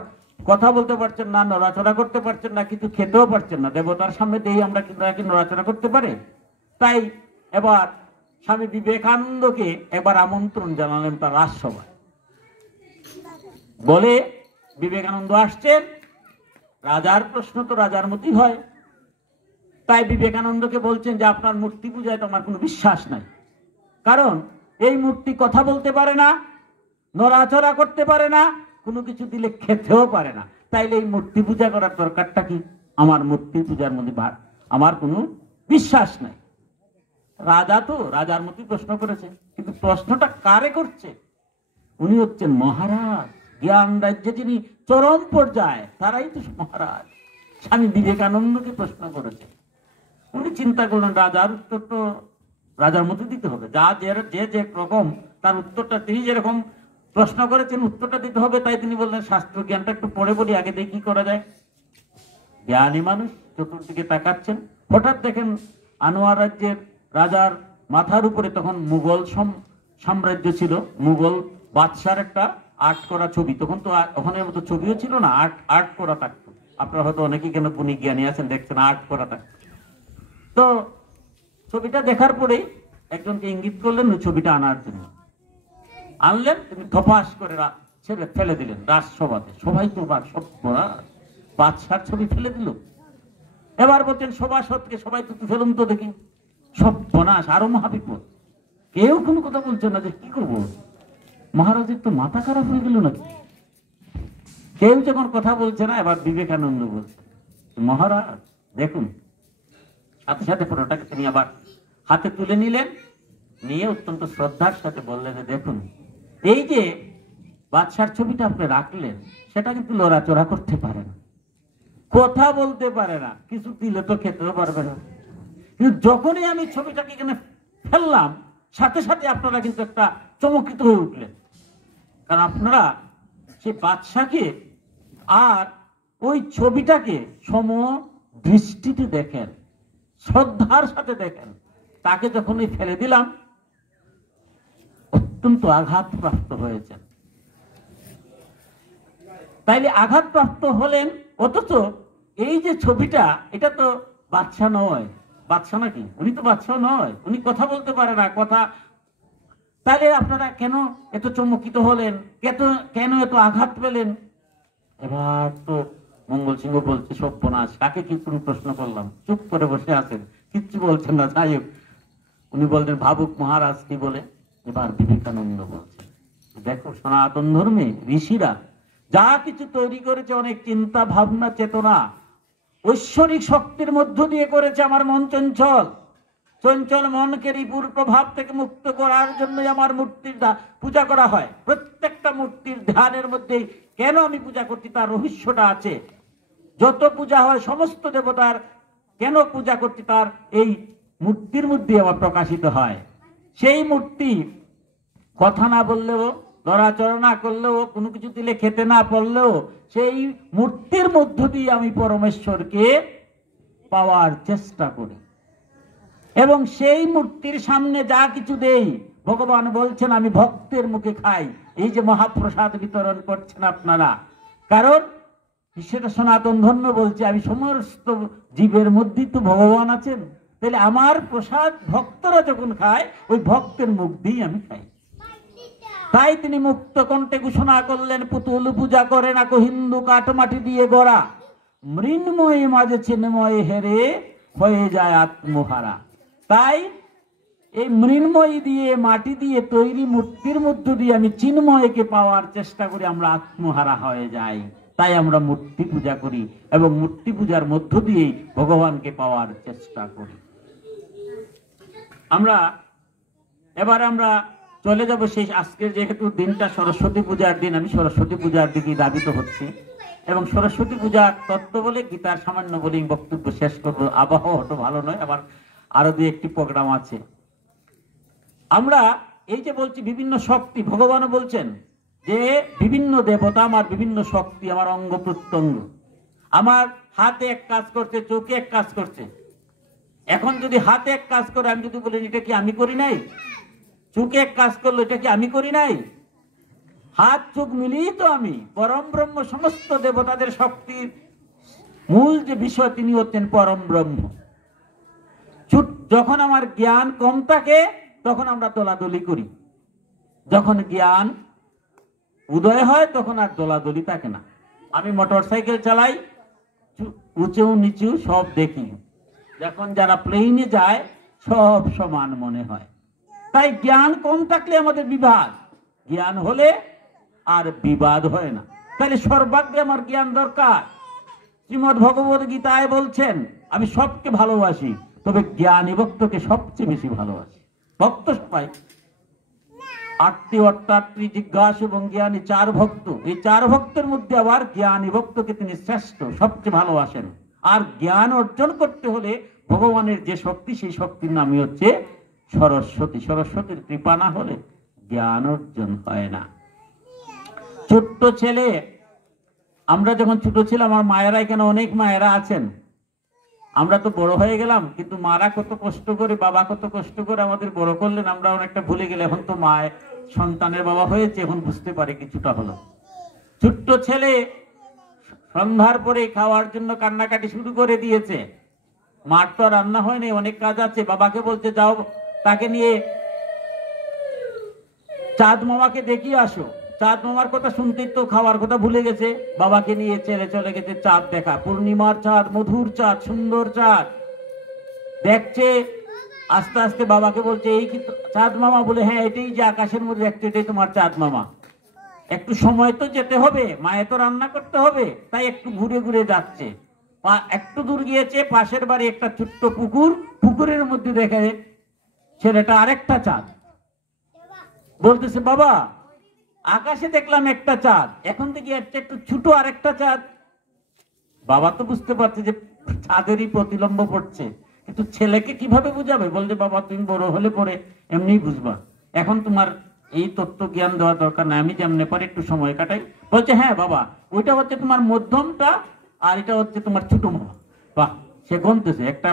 কথা বলতে পারছেন না, নড়াচড়া করতে পারছেন না, কিছু খেতেও পারছেন না। দেবতার সামনে দিয়ে আমরা কি নড়াচড়া করতে পারে? তাই এবার স্বামী বিবেকানন্দকে এবার আমন্ত্রণ জানালেন তার রাজসভায়। বলে বিবেকানন্দ আসছেন, রাজার প্রশ্ন তো রাজার মতই হয়। তাই বিবেকানন্দকে বলছেন যে আপনার মূর্তি পূজায় তো আমার কোনো বিশ্বাস নাই, কারণ এই মূর্তি কথা বলতে পারে না, নড়াচড়া করতে পারে না, কোনো কিছু দিলে খেতেও পারে না, তাইলে এই মূর্তি পূজা করার দরকারটা কি? আমার মূর্তি পূজার মধ্যে আমার কোনো বিশ্বাস নাই। রাজা তো রাজার মতোই প্রশ্ন করেছে, কিন্তু প্রশ্নটা কারে করছে? উনি হচ্ছেন মহারাজ, জ্ঞান রাজ্যে যিনি চরম পর্যায়ে, তারাই তো মহারাজ। স্বামী বিবেকানন্দকে প্রশ্ন করেছে। উনি চিন্তা করলেন রাজার উত্তর তো রাজার মতো দিতে হবে, যা যে রকম তার উত্তরটা, তিনি যেরকম প্রশ্ন করেছেন উত্তরটা দিতে হবে। তাই তিনি বললেন শাস্ত্র জ্ঞানটা একটু পড়ে বলি, আগে দেখি কি করা যায়। জ্ঞানী মানুষ চতুর্দিকে তাকাচ্ছেন, হঠাৎ দেখেন আনোয়ার রাজ্যের রাজার মাথার উপরে তখন মুঘল সাম্রাজ্য ছিল, মুঘল বাদশার একটা আর্ট করা ছবি, তখন তো ওখানের মতো ছবিও ছিল না, আর্ট করা থাকতো। আপনারা হয়তো অনেকেই কেন গুণী জ্ঞানী আছেন, দেখছেন আর্ট করা থাকতো। তো ছবিটা দেখার পরেই একজনকে ইঙ্গিত করলেন ওই ছবিটা আনার জন্য। আনলেন, তিনি ধপাস করে ছেড়ে ফেলে দিলেন রাজসভাতে। সবাই তো সব বাদশার ছবি ফেলে দিল। এবার বলছেন সভাসদকে, সবাই তো ফেলুন তো দেখি, সব বনাশ, আরো মহাবিপদ। কেউ কোনো কথা বলছে না যে কি করবো, মহারাজের তো মাথা খারাপ হয়ে গেল নাকি। কেউ যখন কথা বলছে না, এবার বিবেকানন্দ বলছে মহারাজ দেখুন। সাথে সাথে ফটোটাকে তিনি আবার হাতে তুলে নিলেন, নিয়ে অত্যন্ত শ্রদ্ধার সাথে বললেন দেখুন, এই যে বাদশার ছবিটা আপনি রাখলেন, সেটা কিন্তু লড়াচড়া করতে পারে না, কথা বলতে পারে না, কিছু দিলে তো খেতেও পারবে না। কিন্তু যখনই আমি ছবিটাকে এখানে ফেললাম, সাথে সাথে আপনারা কিন্তু একটা চমকিত হয়ে উঠলেন, কারণ আপনারা সেই বাদশাকে আর ওই ছবিটাকে সম দৃষ্টিতে দেখেন, শ্রদ্ধার সাথে দেখেন। তাকে যখন ফেলে দিলাম, অত্যন্ত আঘাতপ্রাপ্ত হয়েছেন। তাইলে আঘাতপ্রাপ্ত হলেন, অথচ এই যে ছবিটা, এটা তো বাদশা নয়। বাদশা নাকি? উনি তো বাদশা নয়, উনি কথা বলতে পারে না, কথা। তাহলে আপনারা কেন এত চমকিত হলেন, কেন এত আঘাত পেলেন? এবার তো মঙ্গল সিংহ বলছে সর্বনাশ, কাকে কি কোনো প্রশ্ন করলাম, চুপ করে বসে আছেন, কিচ্ছু বলছেন না। যাই হোক, উনি বললেন ভাবুক মহারাজ কি বলে। এবার বিবেকানন্দ বলছেন দেখো, সনাতন ধর্মে ঋষিরা যা কিছু তৈরি করেছে, অনেক চিন্তা ভাবনা চেতনা ঐশ্বরিক শক্তির মধ্য দিয়ে করেছে। আমার মন চঞ্চল, চঞ্চল মনকে রিপুর প্রভাব থেকে মুক্ত করার জন্যই আমার মূর্তির পূজা করা হয়। প্রত্যেকটা মূর্তির ধ্যানের মধ্যে কেন আমি পূজা করছি তার রহস্যটা আছে। যত পূজা হয় সমস্ত দেবতার কেন পূজা করছি তার এই মূর্তির মধ্যে আমার প্রকাশিত হয়। সেই মূর্তি কথা না বললেও, নড়াচড়া না করলেও, কোনো কিছু দিলে খেতে না পারলেও, সেই মূর্তির মধ্য দিয়ে আমি পরমেশ্বরকে পাওয়ার চেষ্টা করি। এবং সেই মূর্তির সামনে যা কিছু দেই, ভগবান বলছেন আমি ভক্তের মুখে খাই। এই যে মহাপ্রসাদ বিতরণ করছেন আপনারা, কারণ সেটা সনাতন ধর্ম বলছে আমি সমস্ত জীবের মধ্যেই তো ভগবান আছেন। তাহলে আমার প্রসাদ ভক্তরা যখন খায়, ওই ভক্তের মুখ দিয়েই আমি খাই। তাই তিনি মুক্ত কণ্ঠে ঘোষণা করলেন, পুতুল পূজা করে না কো হিন্দু, কাঠ মাটি দিয়ে গড়া, মৃন্ময় মাঝে চিন্ময় হেরে হয়ে যায় আত্মহারা। তাই এই মৃন্ময়ী দিয়ে মাটি দিয়ে তৈরি মূর্তির মধ্য দিয়ে আমি চিন্ময়কে পাওয়ার চেষ্টা করি, আমরা আত্মহারা হয়ে যাই। তাই আমরা মূর্তি পূজা করি এবং মূর্তি পূজার মধ্য দিয়ে ভগবানকে পাওয়ার চেষ্টা করি। এবার আমরা চলে যাব সেই আজকের যেহেতু দিনটা সরস্বতী পূজার দিন, আমি সরস্বতী পূজার দিকে ধাবিত হচ্ছি এবং সরস্বতী পূজার তত্ত্ব বলে গীতার সামান্য বলে বক্তব্য শেষ করবো। আবহাওয়াটা ভালো নয়, আবার আরো দুই একটি প্রোগ্রাম আছে। আমরা এই যে বলছি বিভিন্ন শক্তি, ভগবানও বলছেন যে বিভিন্ন দেবতা আমার বিভিন্ন শক্তি, আমার অঙ্গ প্রত্যঙ্গ, আমার হাতে এক কাজ করছে, চোখে এক কাজ করছে। এখন যদি হাতে এক কাজ করে আমি যদি বলি এটা কি আমি করি নাই, চোখে এক কাজ করলো এটা কি আমি করি নাই, হাত চোখ মিলিয়ে তো আমি পরম ব্রহ্ম, সমস্ত দেবতাদের শক্তির মূল যে বিষয় তিনি হচ্ছেন পরম ব্রহ্ম। যখন আমার জ্ঞান কম থাকে তখন আমরা দোলাদলি করি, যখন জ্ঞান উদয় হয় তখন আর দোলাদলি থাকে না। আমি মোটর সাইকেল চালাই, উঁচু নিচু সব দেখি, যখন যারা প্লেনে যায় সব সমান মনে হয়। তাই জ্ঞান কম থাকলে আমাদের বিবাদ, জ্ঞান হলে আর বিবাদ হয় না। তাহলে সর্বাগ্রে আমার জ্ঞান দরকার। শ্রীমদ্ ভগবত গীতায় বলছেন আমি সবকে ভালোবাসি, তবে জ্ঞানী ভক্তকে সবচেয়ে বেশি ভালোবাসি। ভক্ত পাই আত্মী অর্থাত্রী জিজ্ঞাসু এবং জ্ঞানী চার ভক্ত, এই চার ভক্তের মধ্যে আবার জ্ঞানী ভক্তকে তিনি শ্রেষ্ঠ, সবচেয়ে ভালোবাসেন। আর জ্ঞান অর্জন করতে হলে ভগবানের যে শক্তি, সেই শক্তির নামই হচ্ছে সরস্বতী। সরস্বতীর কৃপা না হলে জ্ঞান অর্জন হয় না। ছোট্ট ছেলে, আমরা যখন ছোট ছিলাম, আমার মায়েরা এখানে অনেক মায়েরা আছেন, আমরা তো বড় হয়ে গেলাম, কিন্তু মারা কত কষ্ট করে, বাবা কত কষ্ট করে আমাদের বড় করলেন, আমরা অনেকটা ভুলে গেলে। এখন তো মা সন্তানের বাবা হয়েছে, এখন বুঝতে পারে কিছুটা হলো। ছোট্ট ছেলে সন্ধ্যার পরে খাওয়ার জন্য কান্নাকাটি শুরু করে দিয়েছে, মার তো রান্না হয়নি, অনেক কাজ আছে। বাবাকে বলতে যাও, তাকে নিয়ে চাঁদ মামাকে দেখিয়ে আসো। চাঁদ মামার কথা শুনতে তো খাওয়ার কথা ভুলে গেছে, বাবাকে নিয়ে ছেলে চলে গেছে চাঁদ দেখা। পূর্ণিমার চাঁদ, মধুর চাঁদ, সুন্দর চাঁদ দেখছে। আস্তে আস্তে বাবাকে বলছে এই কি চাঁদ মামা? বলে হ্যাঁ, এটাই যে আকাশের মধ্যে দেখছো, এটাই তোমার চাঁদ মামা। একটু সময় তো যেতে হবে, মায়ে তো রান্না করতে হবে, তাই একটু ঘুরে ঘুরে যাচ্ছে। একটু দূর গিয়েছে, পাশের বাড়ি একটা ছোট্ট পুকুর, পুকুরের মধ্যে দেখে ছেলেটা আরেকটা চাঁদ। বলতেছে বাবা, আকাশে দেখলাম একটা চাঁদ, এখন থেকে একটু ছোট আরেকটা চাঁদ। বাবা তো বুঝতে পারছে যে চাঁদেরই প্রতিলম্ব পড়ছে, কিন্তু ছেলেকে কিভাবে বুঝাবে? বলছে বাবা তুমি বড় হলে পরে এমনি বুঝবা, এখন তোমার এই তত্ত্ব জ্ঞান দেওয়া দরকার নাই, আমি যেমন পরে একটু সময় কাটাই। বলছে হ্যাঁ বাবা, ওইটা হচ্ছে তোমার মধ্যমটা আর এটা হচ্ছে তোমার ছোট মামা। বাহ, সে গনতেছে, একটা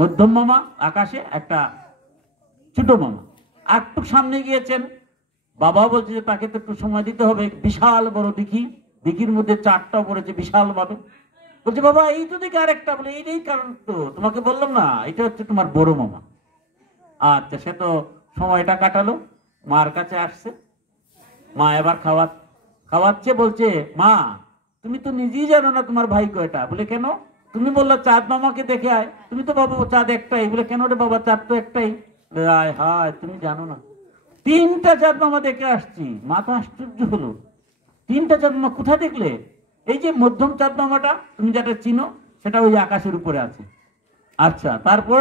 মধ্যম মামা আকাশে, একটা ছোট মামা। আর একটু সামনে গিয়েছেন, বাবা বলছে যে তাকে তো একটু সময় দিতে হবে। বিশাল বড় দিঘি, দিঘির মধ্যে চারটা পড়েছে বিশাল ভাবে। বলছে বাবা এই তো দিকে আরেকটা। বলে এইটাই কারণ তো তোমাকে বললাম না, এটা হচ্ছে তোমার বড় মামা। আচ্ছা, সে তো সময়টা কাটালো, মার কাছে আসছে। মা এবার খাওয়াচ্ছে। বলছে মা তুমি তো নিজেই জানো না তোমার ভাই কয়টা? বলে কেন? তুমি বললো চাঁদ মামাকে দেখে আয়, তুমি তো বাবা চাঁদ একটাই। বলে কেন রে বাবা, চাঁদ তো একটাই। আয় হায়, তুমি জানো না, 3টা চাঁদ মামা দেখে আসছি। মা তো আশ্চর্য হলো, 3টা চাঁদ মামা কোথায় দেখলে? এই যে মধ্যম চাঁদ মামাটা তুমি যেটা চিনো, সেটা ওই আকাশের উপরে আছে। আচ্ছা, তারপর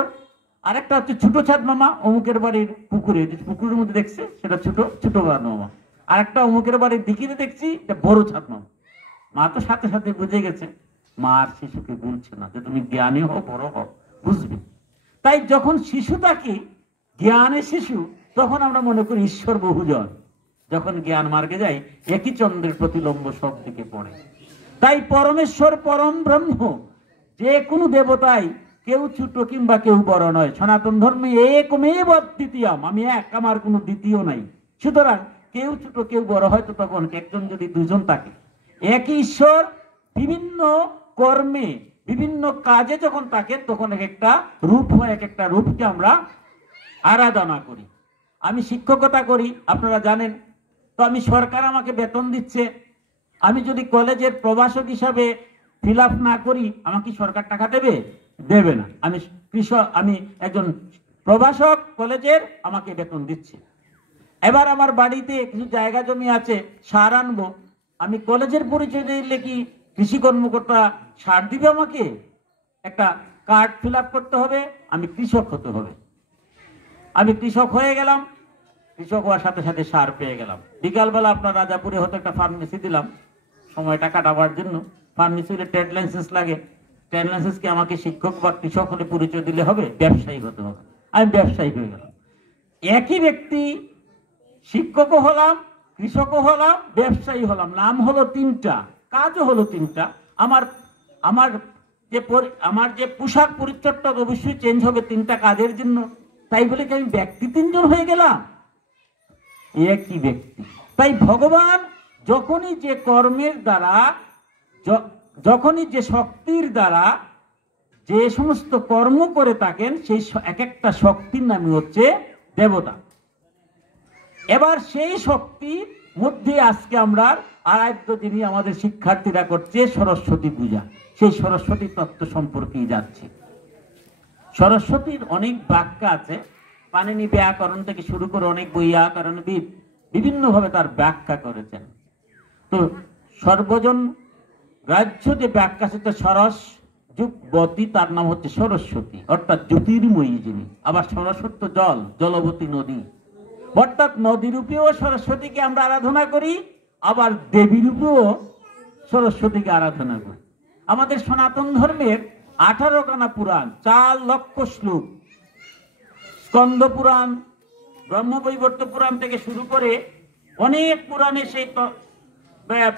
আরেকটা হচ্ছে ছোট চাঁদ মামা, অমুকের বাড়ির পুকুরে, পুকুরের মধ্যে দেখছে সেটা ছোট ছোট চাঁদ মামা। আরেকটা অমুকের বাড়ির দিকিতে দেখছি, এটা বড় চাঁদ মামা। মা তো সাথে সাথে বুঝে গেছে। মা আর শিশুকে বলছে না যে তুমি জ্ঞানী হও, বড় হও, বুঝবে। তাই যখন শিশু থাকি, জ্ঞানে শিশু, তখন আমরা মনে করি ঈশ্বর বহুজন। যখন জ্ঞান মার্গে যায়, একই চন্দ্রের প্রতিলম্ব সব দিকে পড়ে। তাই পরমেশ্বর পরম ব্রহ্ম, যে কোনো দেবতাই কেউ ছোট কিংবা কেউ বড় নয়। সনাতন ধর্মে একমেব অদ্বিতীয়ম, আমি এক, আমার কোনো দ্বিতীয় নাই। সুতরাং কেউ ছোট কেউ বড়, হয়তো তখন একজন যদি দুজন থাকে, একই ঈশ্বর বিভিন্ন কর্মে বিভিন্ন কাজে যখন থাকে, তখন এক একটা রূপ হয়, এক একটা রূপকে আমরা আরাধনা করি। আমি শিক্ষকতা করি, আপনারা জানেন। তো আমি, সরকার আমাকে বেতন দিচ্ছে, আমি যদি কলেজের প্রভাষক হিসাবে ফিল আপ না করি, আমাকে সরকার টাকা দেবে? দেবে না। আমি একজন প্রভাষক কলেজের আমাকে বেতন দিচ্ছে। এবার আমার বাড়িতে কিছু জায়গা জমি আছে, সার আনবো, আমি কলেজের পরিচয় দিলে কি কৃষি কর্মকর্তা সার দিবে? আমাকে একটা কার্ড ফিল আপ করতে হবে, আমি কৃষক হতে হবে। আমি কৃষক হয়ে গেলাম, কৃষক হওয়ার সাথে সাথে সার পেয়ে গেলাম। বিকালবেলা আপনার রাজাপুরে হয়তো একটা ফার্মেসি দিলাম সময়টা কাটাবার জন্য। ফার্মেসি হলে ট্রেড লাইসেন্স লাগে। ট্রেড লাইসেন্স কি আমাকে শিক্ষক বা কৃষক হলে পরিচয় দিলে হবে? ব্যবসায়ী হতে হবে। আমি ব্যবসায়ী হয়ে গেলাম। একই ব্যক্তি, শিক্ষকও হলাম, কৃষকও হলাম, ব্যবসায়ী হলাম। নাম হলো তিনটা, কাজও হলো তিনটা। আমার আমার যে পোশাক পরিচ্ছদটা অবশ্যই চেঞ্জ হবে তিনটা কাজের জন্য। তাই বলে কি আমি ব্যক্তি তিনজন হয়ে গেলাম? একই ব্যক্তি। তাই ভগবান যখনই যে কর্মের দ্বারা, যখনই যে শক্তির দ্বারা যে সমস্ত কর্ম করে থাকেন, সেই এক একটা শক্তির নামই হচ্ছে দেবতা। এবার সেই শক্তির মধ্যে আজকে আমরা আরাধ্য যিনি আমাদের শিক্ষার্থীরা করছে সরস্বতী পূজা, সেই সরস্বতী তত্ত্ব সম্পর্কেই যাচ্ছে। সরস্বতীর অনেক ব্যাখ্যা আছে, পাণিনি ব্যাকরণ থেকে শুরু করে অনেক বৈয়াকরণবিদ বিভিন্নভাবে তার ব্যাখ্যা করেছেন। তো সর্বজন গ্রাহ্য যে ব্যাখ্যা সেটা সরস যুগবতী, তার নাম হচ্ছে সরস্বতী, অর্থাৎ জ্যোতির্ময়ী যিনি। আবার সরস্বতী জল, জলবতী নদী, অর্থাৎ নদী রূপেও সরস্বতীকে আমরা আরাধনা করি, আবার দেবী রূপেও সরস্বতীকে আরাধনা করি। আমাদের সনাতন ধর্মের 18 খানা পুরাণ, 4 লক্ষ শ্লোক, স্কন্দ পুরাণ, ব্রহ্মবৈবর্ত পুরাণ থেকে শুরু করে অনেক পুরাণে, সেই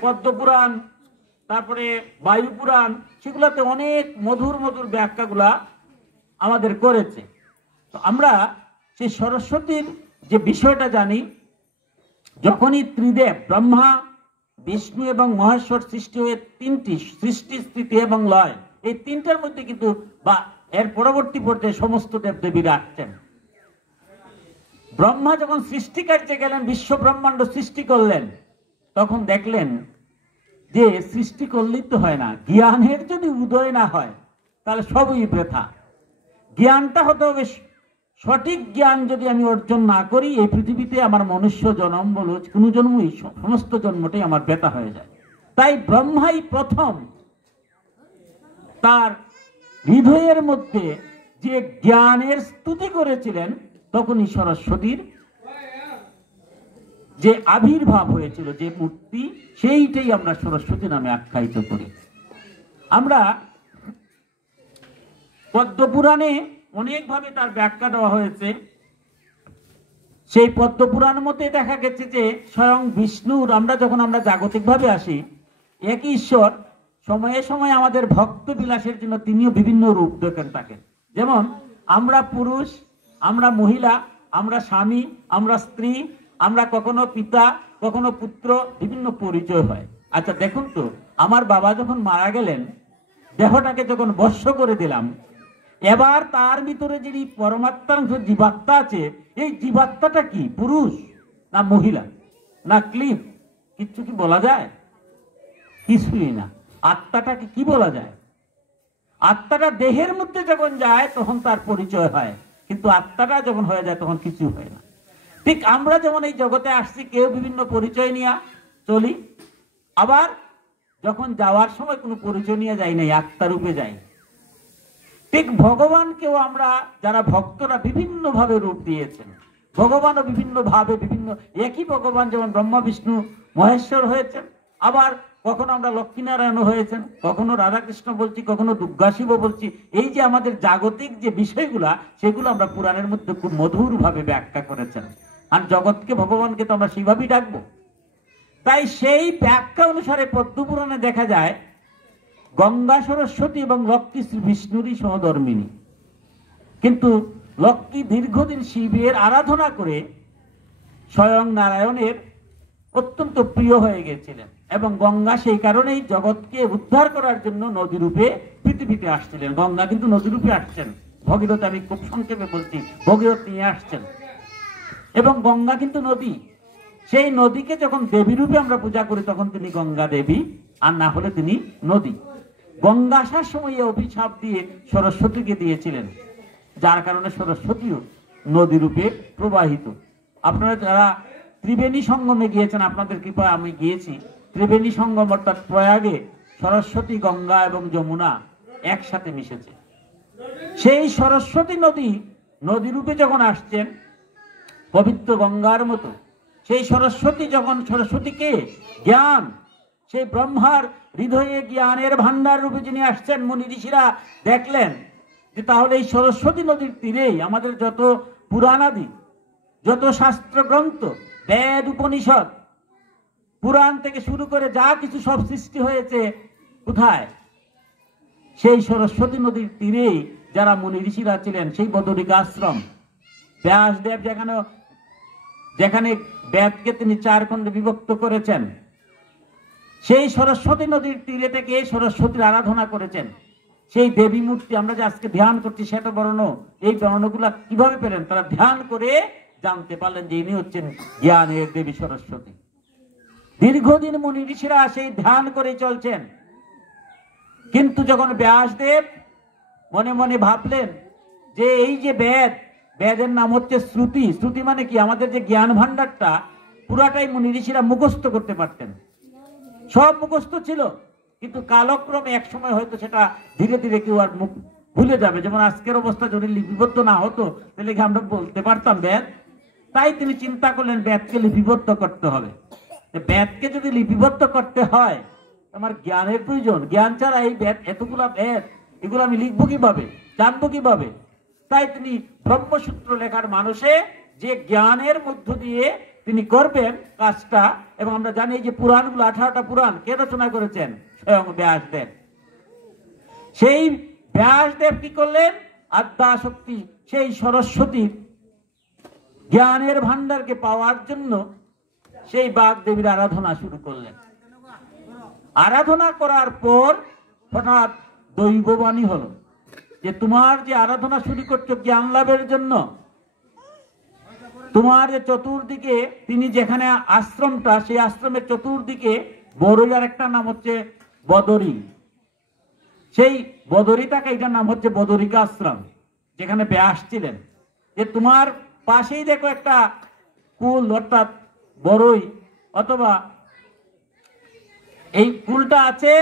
পদ্ম পুরাণ, তারপরে বায়ু পুরাণ, সেগুলোতে অনেক মধুর মধুর ব্যাখ্যাগুলা আমাদের করেছে। তো আমরা সেই সরস্বতীর যে বিষয়টা জানি, যখনই ত্রিদেব ব্রহ্মা, বিষ্ণু এবং মহেশ্বর সৃষ্টি হয়ে তিনটি সৃষ্টি, স্থিতি এবং লয়, এই তিনটার মধ্যে কিন্তু বা এর পরবর্তী পর্যায়ে সমস্ত দেবদেবীরা আসছেন। ব্রহ্মা যখন সৃষ্টি কার্যে গেলেন, বিশ্ব ব্রহ্মাণ্ড সৃষ্টি করলেন, তখন দেখলেন যে সৃষ্টি করলেই তো হয় না, জ্ঞানের যদি উদয় না হয় তাহলে সবই বৃথা। জ্ঞানটা হতে হবে, সঠিক জ্ঞান যদি আমি অর্জন না করি, এই পৃথিবীতে আমার মনুষ্য জন্ম বলো কোনো জন্মই, সমস্ত জন্মটাই আমার বৃথা হয়ে যায়। তাই ব্রহ্মাই প্রথম তার হৃদয়ের মধ্যে যে জ্ঞানের স্তুতি করেছিলেন, তখনই সরস্বতীর যে আবির্ভাব হয়েছিল, যে মূর্তি, সেইটাই আমরা সরস্বতী নামে আখ্যায়িত করি। আমরা পদ্মপুরাণে অনেকভাবে তার ব্যাখ্যা দেওয়া হয়েছে। সেই পদ্মপুরাণ মতে দেখা গেছে যে স্বয়ং বিষ্ণুর, আমরা যখন জাগতিকভাবে আসি, একই ঈশ্বর সময়ে সময়ে আমাদের ভক্ত বিলাসের জন্য তিনিও বিভিন্ন রূপ দেখেন থাকেন। যেমন আমরা পুরুষ, আমরা মহিলা, আমরা স্বামী, আমরা স্ত্রী, আমরা কখনো পিতা, কখনো পুত্র, বিভিন্ন পরিচয় হয়। আচ্ছা দেখুন তো, আমার বাবা যখন মারা গেলেন, দেহটাকে যখন বর্ষ করে দিলাম, এবার তার ভিতরে যিনি পরমাত্মাংশ জীবাত্মা আছে, এই জীবাত্মাটা কি পুরুষ না মহিলা না ক্লিপ, কিচ্ছু কি বলা যায়? কিছুই না। আত্মাটাকে কি বলা যায়? আত্মাটা দেহের মধ্যে যখন যায় তখন তার পরিচয় হয়, কিন্তু আত্মাটা যখন হয়ে যায় তখন কিছু হয় না। ঠিক আমরা যেমন এই জগতে আসছি, কেউ বিভিন্ন পরিচয় নিয়ে চলি, আবার যখন যাওয়ার সময় কোনো পরিচয় নিয়ে যাই নাই, আত্মারূপে যাই। ঠিক ভগবানকেও আমরা যারা ভক্তরা বিভিন্ন ভাবে রূপ দিয়েছেন, ভগবানও বিভিন্ন ভাবে বিভিন্ন, একই ভগবান যেমন ব্রহ্মা বিষ্ণু মহেশ্বর হয়েছেন, আবার কখনো আমরা লক্ষ্মীনারায়ণ হয়েছেন, কখনো রাধাকৃষ্ণ বলছি, কখনো দুর্গা শিব বলছি। এই যে আমাদের জাগতিক যে বিষয়গুলা, সেগুলো আমরা পুরাণের মধ্যে খুব মধুর ভাবে ব্যাখ্যা করেছেন। আর জগৎকে, ভগবানকে তো আমরা সেইভাবেই ডাকবো। তাই সেই ব্যাখ্যা অনুসারে পদ্মপুরাণে দেখা যায় গঙ্গা সরস্বতী এবং লক্ষ্মী শ্রী বিষ্ণুরই সহধর্মিনী। কিন্তু লক্ষ্মী দীর্ঘদিন শিবের আরাধনা করে স্বয়ং নারায়ণের অত্যন্ত প্রিয় হয়ে গেছিলেন, এবং গঙ্গা সেই কারণেই জগৎকে উদ্ধার করার জন্য নদীরূপে পৃথিবীতে আসছিলেন। গঙ্গা কিন্তু নদীরূপে আসছেন, ভগীরথ, আমি খুব সংক্ষেপে বলছি, ভগীরথ নিয়ে আসছেন। এবং গঙ্গা কিন্তু নদী, সেই নদীকে যখন দেবী রূপে আমরা পূজা করি তখন তিনি গঙ্গা দেবী, আর না হলে তিনি নদী। গঙ্গা আসার সময় অভিশাপ দিয়ে সরস্বতীকে দিয়েছিলেন, যার কারণে সরস্বতীও নদী রূপে প্রবাহিত। আপনারা যারা ত্রিবেণী সঙ্গমে গিয়েছেন, আপনাদের কৃপায় আমি গিয়েছি। ত্রিবেণী সঙ্গম অর্থাৎ প্রয়াগে সরস্বতী, গঙ্গা এবং যমুনা একসাথে মিশেছে। সেই সরস্বতী নদী রূপে যখন আসছেন পবিত্র গঙ্গার মতো, সেই সরস্বতী যখন, সরস্বতীকে জ্ঞান, সেই ব্রহ্মার হৃদয়ে জ্ঞানের ভান্ডার রূপে যিনি আসছেন, মুনি ঋষিরা দেখলেন যে তাহলে এই সরস্বতী নদীর তীরেই আমাদের যত পুরাণাদি, যত শাস্ত্র গ্রন্থ, বেদ, উপনিষদ, পুরাণ থেকে শুরু করে যা কিছু সব সৃষ্টি হয়েছে কোথায়? সেই সরস্বতী নদীর তীরেই যারা মুনি ঋষিরা ছিলেন, সেই বদরিকা আশ্রম। ব্যাসদেব যেখানে বেদকে তিনি 4 খণ্ডে বিভক্ত করেছেন, সেই সরস্বতী নদীর তীরে থেকে সরস্বতীর আরাধনা করেছেন। সেই দেবী মূর্তি আমরা যে আজকে ধ্যান করছি, সেটা বর্ণ, এই বর্ণগুলা কিভাবে পেলেন? তারা ধ্যান করে জানতে পারলেন যে ইনি হচ্ছেন জ্ঞানের দেবী সরস্বতী। দীর্ঘদিন মুনি ঋষিরা সেই ধ্যান করে চলছেন, কিন্তু যখন ব্যাসদেব মনে মনে ভাবলেন যে এই যে বেদের নাম হচ্ছে শ্রুতি, শ্রুতি মানে কি? আমাদের যে জ্ঞান ভান্ডারটা পুরাটাই মুনি ঋষিরা মুখস্থ করতে পারতেন, সব মুখস্থ ছিল, কিন্তু কালক্রমে এক সময় হয়তো সেটা ধীরে ধীরে কেউ আর মুখ ভুলে যাবে। যেমন আজকের অবস্থা যদি লিপিবদ্ধ না হতো তাহলে কি আমরা বলতে পারতাম বেদ? তাই তিনি চিন্তা করলেন বেদকে লিপিবদ্ধ করতে হবে। বেদকে যদি লিপিবদ্ধ করতে হয় আমার জ্ঞানের প্রয়োজন। জ্ঞান ছাড়া এই বেদ, এতগুলা বেদ, এগুলো আমি লিখবো কিভাবে, জানবো কিভাবে? তাই তিনি ব্রহ্মসূত্র লেখার মানুষে যে জ্ঞানের মধ্য দিয়ে তিনি করবেন কাজটা। এবং আমরা জানি যে পুরাণগুলো, 18টা পুরাণ কে রচনা করেছেন? স্বয়ং ব্যাসদেব। সেই ব্যাসদেব কি করলেন? আদ্যাশক্তি, সেই সরস্বতীর জ্ঞানের ভান্ডারকে পাওয়ার জন্য সেই বাগদেবীর আরাধনা শুরু করলেন। আরাধনা করার পর হঠাৎ দৈববাণী হলো যে তোমার যে আরাধনা শুরু করছো জ্ঞান লাভের জন্য, তোমার যে চতুর্দিকে, তিনি যেখানে আশ্রমটা, সেই আশ্রমের চতুর্দিকে বড়ইয়ার একটা নাম হচ্ছে বদরী। সেই বদরীটাকে, এটার নাম হচ্ছে বদরিকা আশ্রম, যেখানে ব্যাস ছিলেন। যে তোমার পাশেই দেখো একটা কুল, অর্থাৎ বড়ই অথবা এই কুলটা আছে,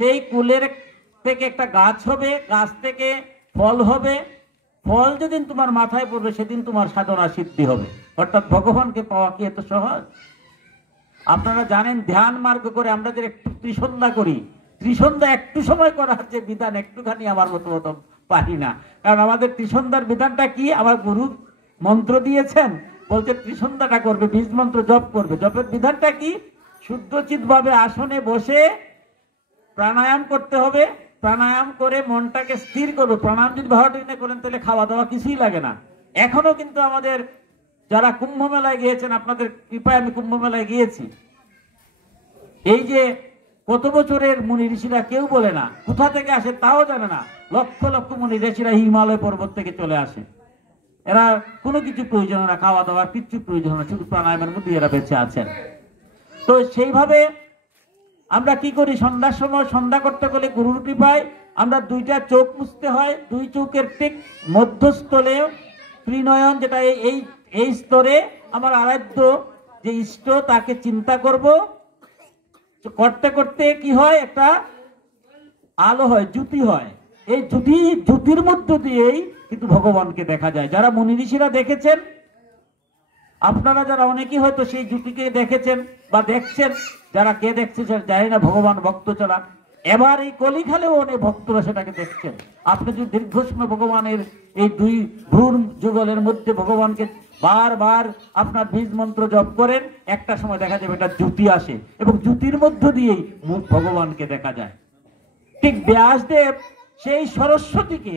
সেই কুলের থেকে একটা গাছ হবে, গাছ থেকে ফল হবে, ফল যেদিন তোমার মাথায় পড়বে সেদিন তোমার সাধনা সিদ্ধি হবে। অর্থাৎ ভগবানকে পাওয়া কি এত সহজ? আপনারা জানেন ধ্যান মার্গ করে আমরা যে একটু ত্রিসন্ধ্যা করি, ত্রিসন্ধ্যা একটু সময় করার যে বিধান একটুখানি আমার মতো পারি না। কারণ আমাদের ত্রিসন্ধ্যার বিধানটা কি? আমার গুরু মন্ত্র দিয়েছেন, বলছে ত্রিসন্ধ্যাটা করবে, বীজ মন্ত্র জপ করবে। জপের বিধানটা কি? শুদ্ধচিত ভাবে আসনে বসে প্রাণায়াম করতে হবে, প্রাণায়াম করে মনটাকে স্থির করবো। প্রাণায়াম যদি ভালো ট্রেনে করেন তাহলে খাওয়া দাওয়া কিছুই লাগে না। এখনো কিন্তু আমাদের যারা কুম্ভ মেলায় গিয়েছেন, আপনাদের কৃপায় আমি কুম্ভ মেলায় গিয়েছি, এই যে কত বছরের মুনি ঋষিরা কেউ বলে না, কোথা থেকে আসে তাও জানে না। লক্ষ লক্ষ মুনি ঋষিরা হিমালয় পর্বত থেকে চলে আসে। এরা কোনো কিছু প্রয়োজন না, খাওয়া দাওয়ার কিচ্ছু প্রয়োজন না, শুধু প্রাণায়ামের মধ্যে এরা বেঁচে আছেন। তো সেইভাবে আমরা কি করি? সন্ধ্যার সময় সন্ধ্যা করতে গেলে গুরুর কৃপায় আমরা 2টা চোখ মুছতে হয়। 2 চোখের ঠিক মধ্যস্থলে ত্রিনয়ন, যেটা এই স্তরে আমার আরাধ্য যে ইষ্ট, তাকে চিন্তা করব। করতে করতে কি হয়? একটা আলো হয়, জ্যোতি হয়। এই জ্যোতির মধ্য দিয়েই কিন্তু ভগবানকে দেখা যায়। যারা মুনি ঋষিরা দেখেছেন, আপনারা যারা অনেকেই হয়তো সেই জ্যোতিকে দেখেছেন বা দেখছেন, যারা কে দেখছে সেটা জানি না, ভগবান ভক্ত ছাড়া। এবার এই কলিকালেও অনেক ভক্তরা সেটাকে দেখছেন। আপনি যদি দীর্ঘ সময় ভগবানের এই 2 ভ্রূর যুগলের মধ্যে ভগবানকে বারবার আপনার বীজ মন্ত্র জপ করেন, একটা সময় দেখা যাবে এটা জ্যোতি আসে এবং জ্যোতির মধ্য দিয়েই ভগবানকে দেখা যায়। ঠিক ব্যাসদেব সেই সরস্বতীকে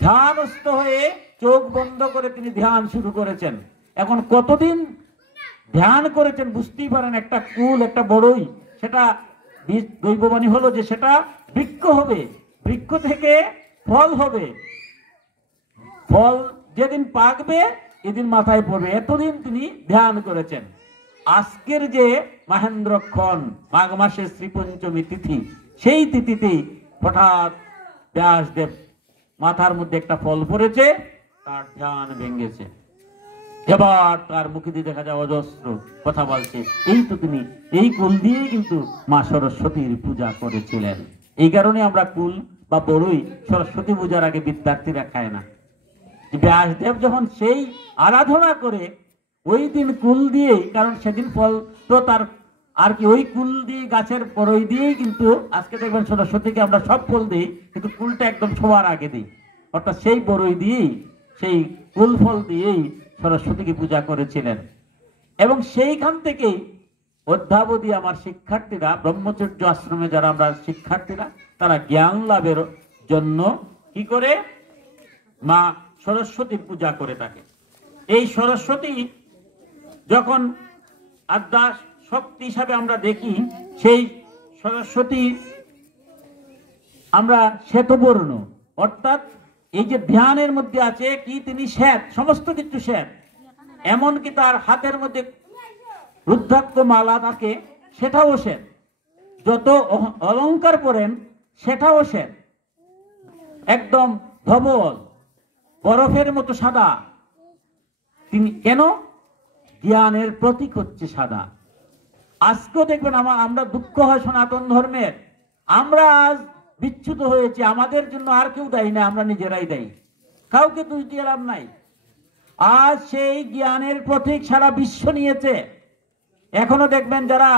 ধ্যানস্থ হয়ে চোখ বন্ধ করে তিনি ধ্যান শুরু করেছেন। এখন কতদিন ধ্যান করেছেন বুঝতেই পারেন। একটা কুল, একটা বড়ই, সেটা দৈববাণী হলো যে সেটা বৃক্ষ হবে, বৃক্ষ থেকে ফল হবে, ফল যেদিন পাকবে এদিন মাথায় পড়বে। এতদিন তিনি ধ্যান করেছেন। আজকের যে মহেন্দ্রক্ষণ, মাঘ মাসের শ্রীপঞ্চমী তিথি, সেই তিথিতেই হঠাৎ ব্যাসদেব মাথার মধ্যে একটা ফল পড়েছে তার ধ্যান ভেঙেছে। এবার তার মুখে দিয়ে দেখা যায় অজস্র কথা বলছে। এই তো তিনি এই কুল দিয়েই কিন্তু মা সরস্বতীর পূজা করেছিলেন। এই কারণে আমরা কুল বা বড়ই সরস্বতী পূজার আগে বিদ্যার্থীরা খায় না। ব্যাসদেব যখন সেই আরাধনা করে ওই দিন কুল দিয়েই, কারণ সেদিন ফল তো তার আর কি ওই কুল দিয়ে গাছের বড়ই দিয়েই কিন্তু আজকে দেখবেন সরস্বতীকে আমরা সব ফল দিই, কিন্তু কুলটা একদম সবার আগে দিই। অর্থাৎ সেই বড়ই দিয়েই, সেই কুল ফল দিয়েই সরস্বতীকে পূজা করেছিলেন। এবং সেইখান থেকেই অদ্যাবধি আমার শিক্ষার্থীরা, ব্রহ্মচর্য আশ্রমে যারা আমরা শিক্ষার্থীরা, তারা জ্ঞান লাভের জন্য কি করে মা সরস্বতীর পূজা করে থাকে। এই সরস্বতী যখন আদ্যা শক্তি হিসাবে আমরা দেখি, সেই সরস্বতী আমরা শ্বেতবর্ণ, অর্থাৎ এই যে ধ্যানের মধ্যে আছে কি তিনি শ্বেত, সমস্ত কিছু শ্বেত। এমনকি তার হাতের মধ্যে রুদ্রাক্ষ মালা থাকে, সেটাও শ্বেত। যত অলংকার পরেন সেটাও শ্বেত, একদম ধবল বরফের মতো সাদা। তিনি কেন? জ্ঞানের প্রতীক হচ্ছে সাদা। আজকেও দেখবেন আমরা দুঃখ হয় সনাতন ধর্মের, আমরা আজ বিচ্যুত হয়েছি, আমাদের জন্য আর কেউ দায়ী না, আমরা নিজেরাই দায়ী, কাউকে দোষ দিয়ে লাভ নাই। আজ সেই জ্ঞানের প্রতীক সারা বিশ্ব নিয়েছে। এখনো দেখবেন যারা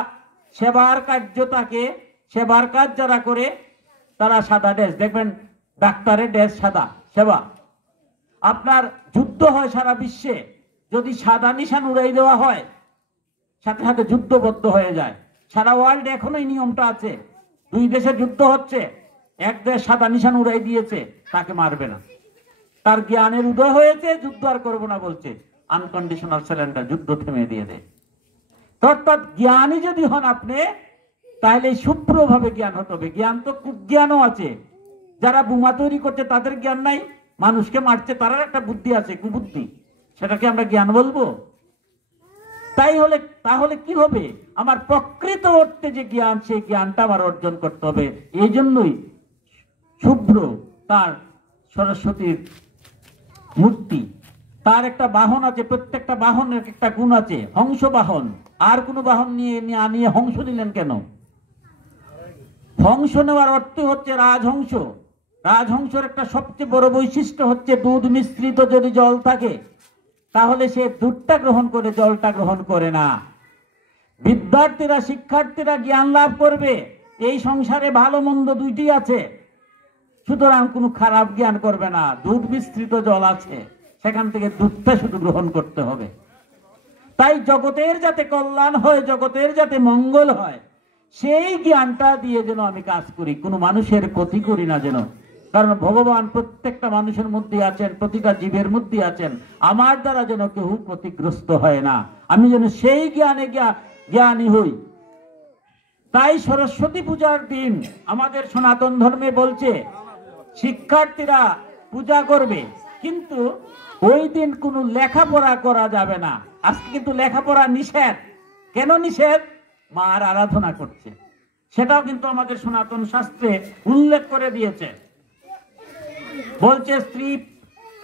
সেবার কার্য থাকে, সেবার কাজ যারা করে তারা সাদা ড্রেস, দেখবেন ডাক্তারের ড্রেস সাদা, সেবা। আপনার যুদ্ধ হয় সারা বিশ্বে, যদি সাদা নিশান উড়াই দেওয়া হয় সাথে সাথে যুদ্ধবদ্ধ হয়ে যায়। সারা ওয়ার্ল্ড এখনো এই নিয়মটা আছে। দুই দেশে যুদ্ধ হচ্ছে, এক দেশ সাদা নিশান উড়াই দিয়েছে, তাকে মারবে না, তার জ্ঞানের উদয় হয়েছে, যুদ্ধ আর করবো না বলছে, আনকন্ডিশনাল সারেন্ডার, যুদ্ধ থেমে দিয়ে দেয়। অর্থাৎ জ্ঞানী যদি হন আপনি, তাহলে শুভ্রভাবে জ্ঞান হতে হবে। জ্ঞান তো কুজ্ঞানও আছে, যারা বোমা তৈরি করছে তাদের জ্ঞান নাই, মানুষকে মারছে তার একটা বুদ্ধি আছে, কুবুদ্ধি, সেটাকে আমরা জ্ঞান বলবো? তাহলে কি হবে? আমার প্রকৃত অর্থে যে জ্ঞান, সেই জ্ঞানটা আমার অর্জন করতে হবে। এই জন্যই শুভ্র তার সরস্বতীর মূর্তি, তার একটা বাহন আছে, প্রত্যেকটা বাহনের একটা গুণ আছে, হংস বাহন। আর কোন বাহন নিয়ে হংস নিলেন কেন? হংস নেওয়ার অর্থ হচ্ছে রাজহংস। রাজহংসের একটা সবচেয়ে বড় বৈশিষ্ট্য হচ্ছে দুধ মিশ্রিত যদি জল থাকে তাহলে সে দুধটা গ্রহণ করে, জলটা গ্রহণ করে না। বিদ্যার্থীরা, শিক্ষার্থীরা জ্ঞান লাভ করবে, এই সংসারে ভালো মন্দ দুইটি আছে, সুতরাং কোনো খারাপ জ্ঞান করবে না। দুধ মিশ্রিত জল আছে, সেখান থেকে দুধটা শুধু গ্রহণ করতে হবে। তাই জগতের যাতে কল্যাণ হয়, জগতের যাতে মঙ্গল হয়, সেই জ্ঞানটা দিয়ে যেন আমি কাজ করি, কোনো মানুষের ক্ষতি করি না যেন। কারণ ভগবান প্রত্যেকটা মানুষের মধ্যে আছেন, প্রতিটা জীবের মধ্যে আছেন, আমার দ্বারা যেন কেউ ক্ষতিগ্রস্ত হয় না, আমি যেন সেই জ্ঞানে জ্ঞানী হই। তাই সরস্বতী পূজার দিন আমাদের সনাতন ধর্মে বলছে শিক্ষার্থীরা পূজা করবে, কিন্তু ওই দিন কোনো লেখাপড়া করা যাবে না। আজকে কিন্তু লেখাপড়া নিষেধ। কেন নিষেধ? মার আরাধনা করছে, সেটাও কিন্তু আমাদের সনাতন শাস্ত্রে উল্লেখ করে দিয়েছে। বলছে স্ত্রী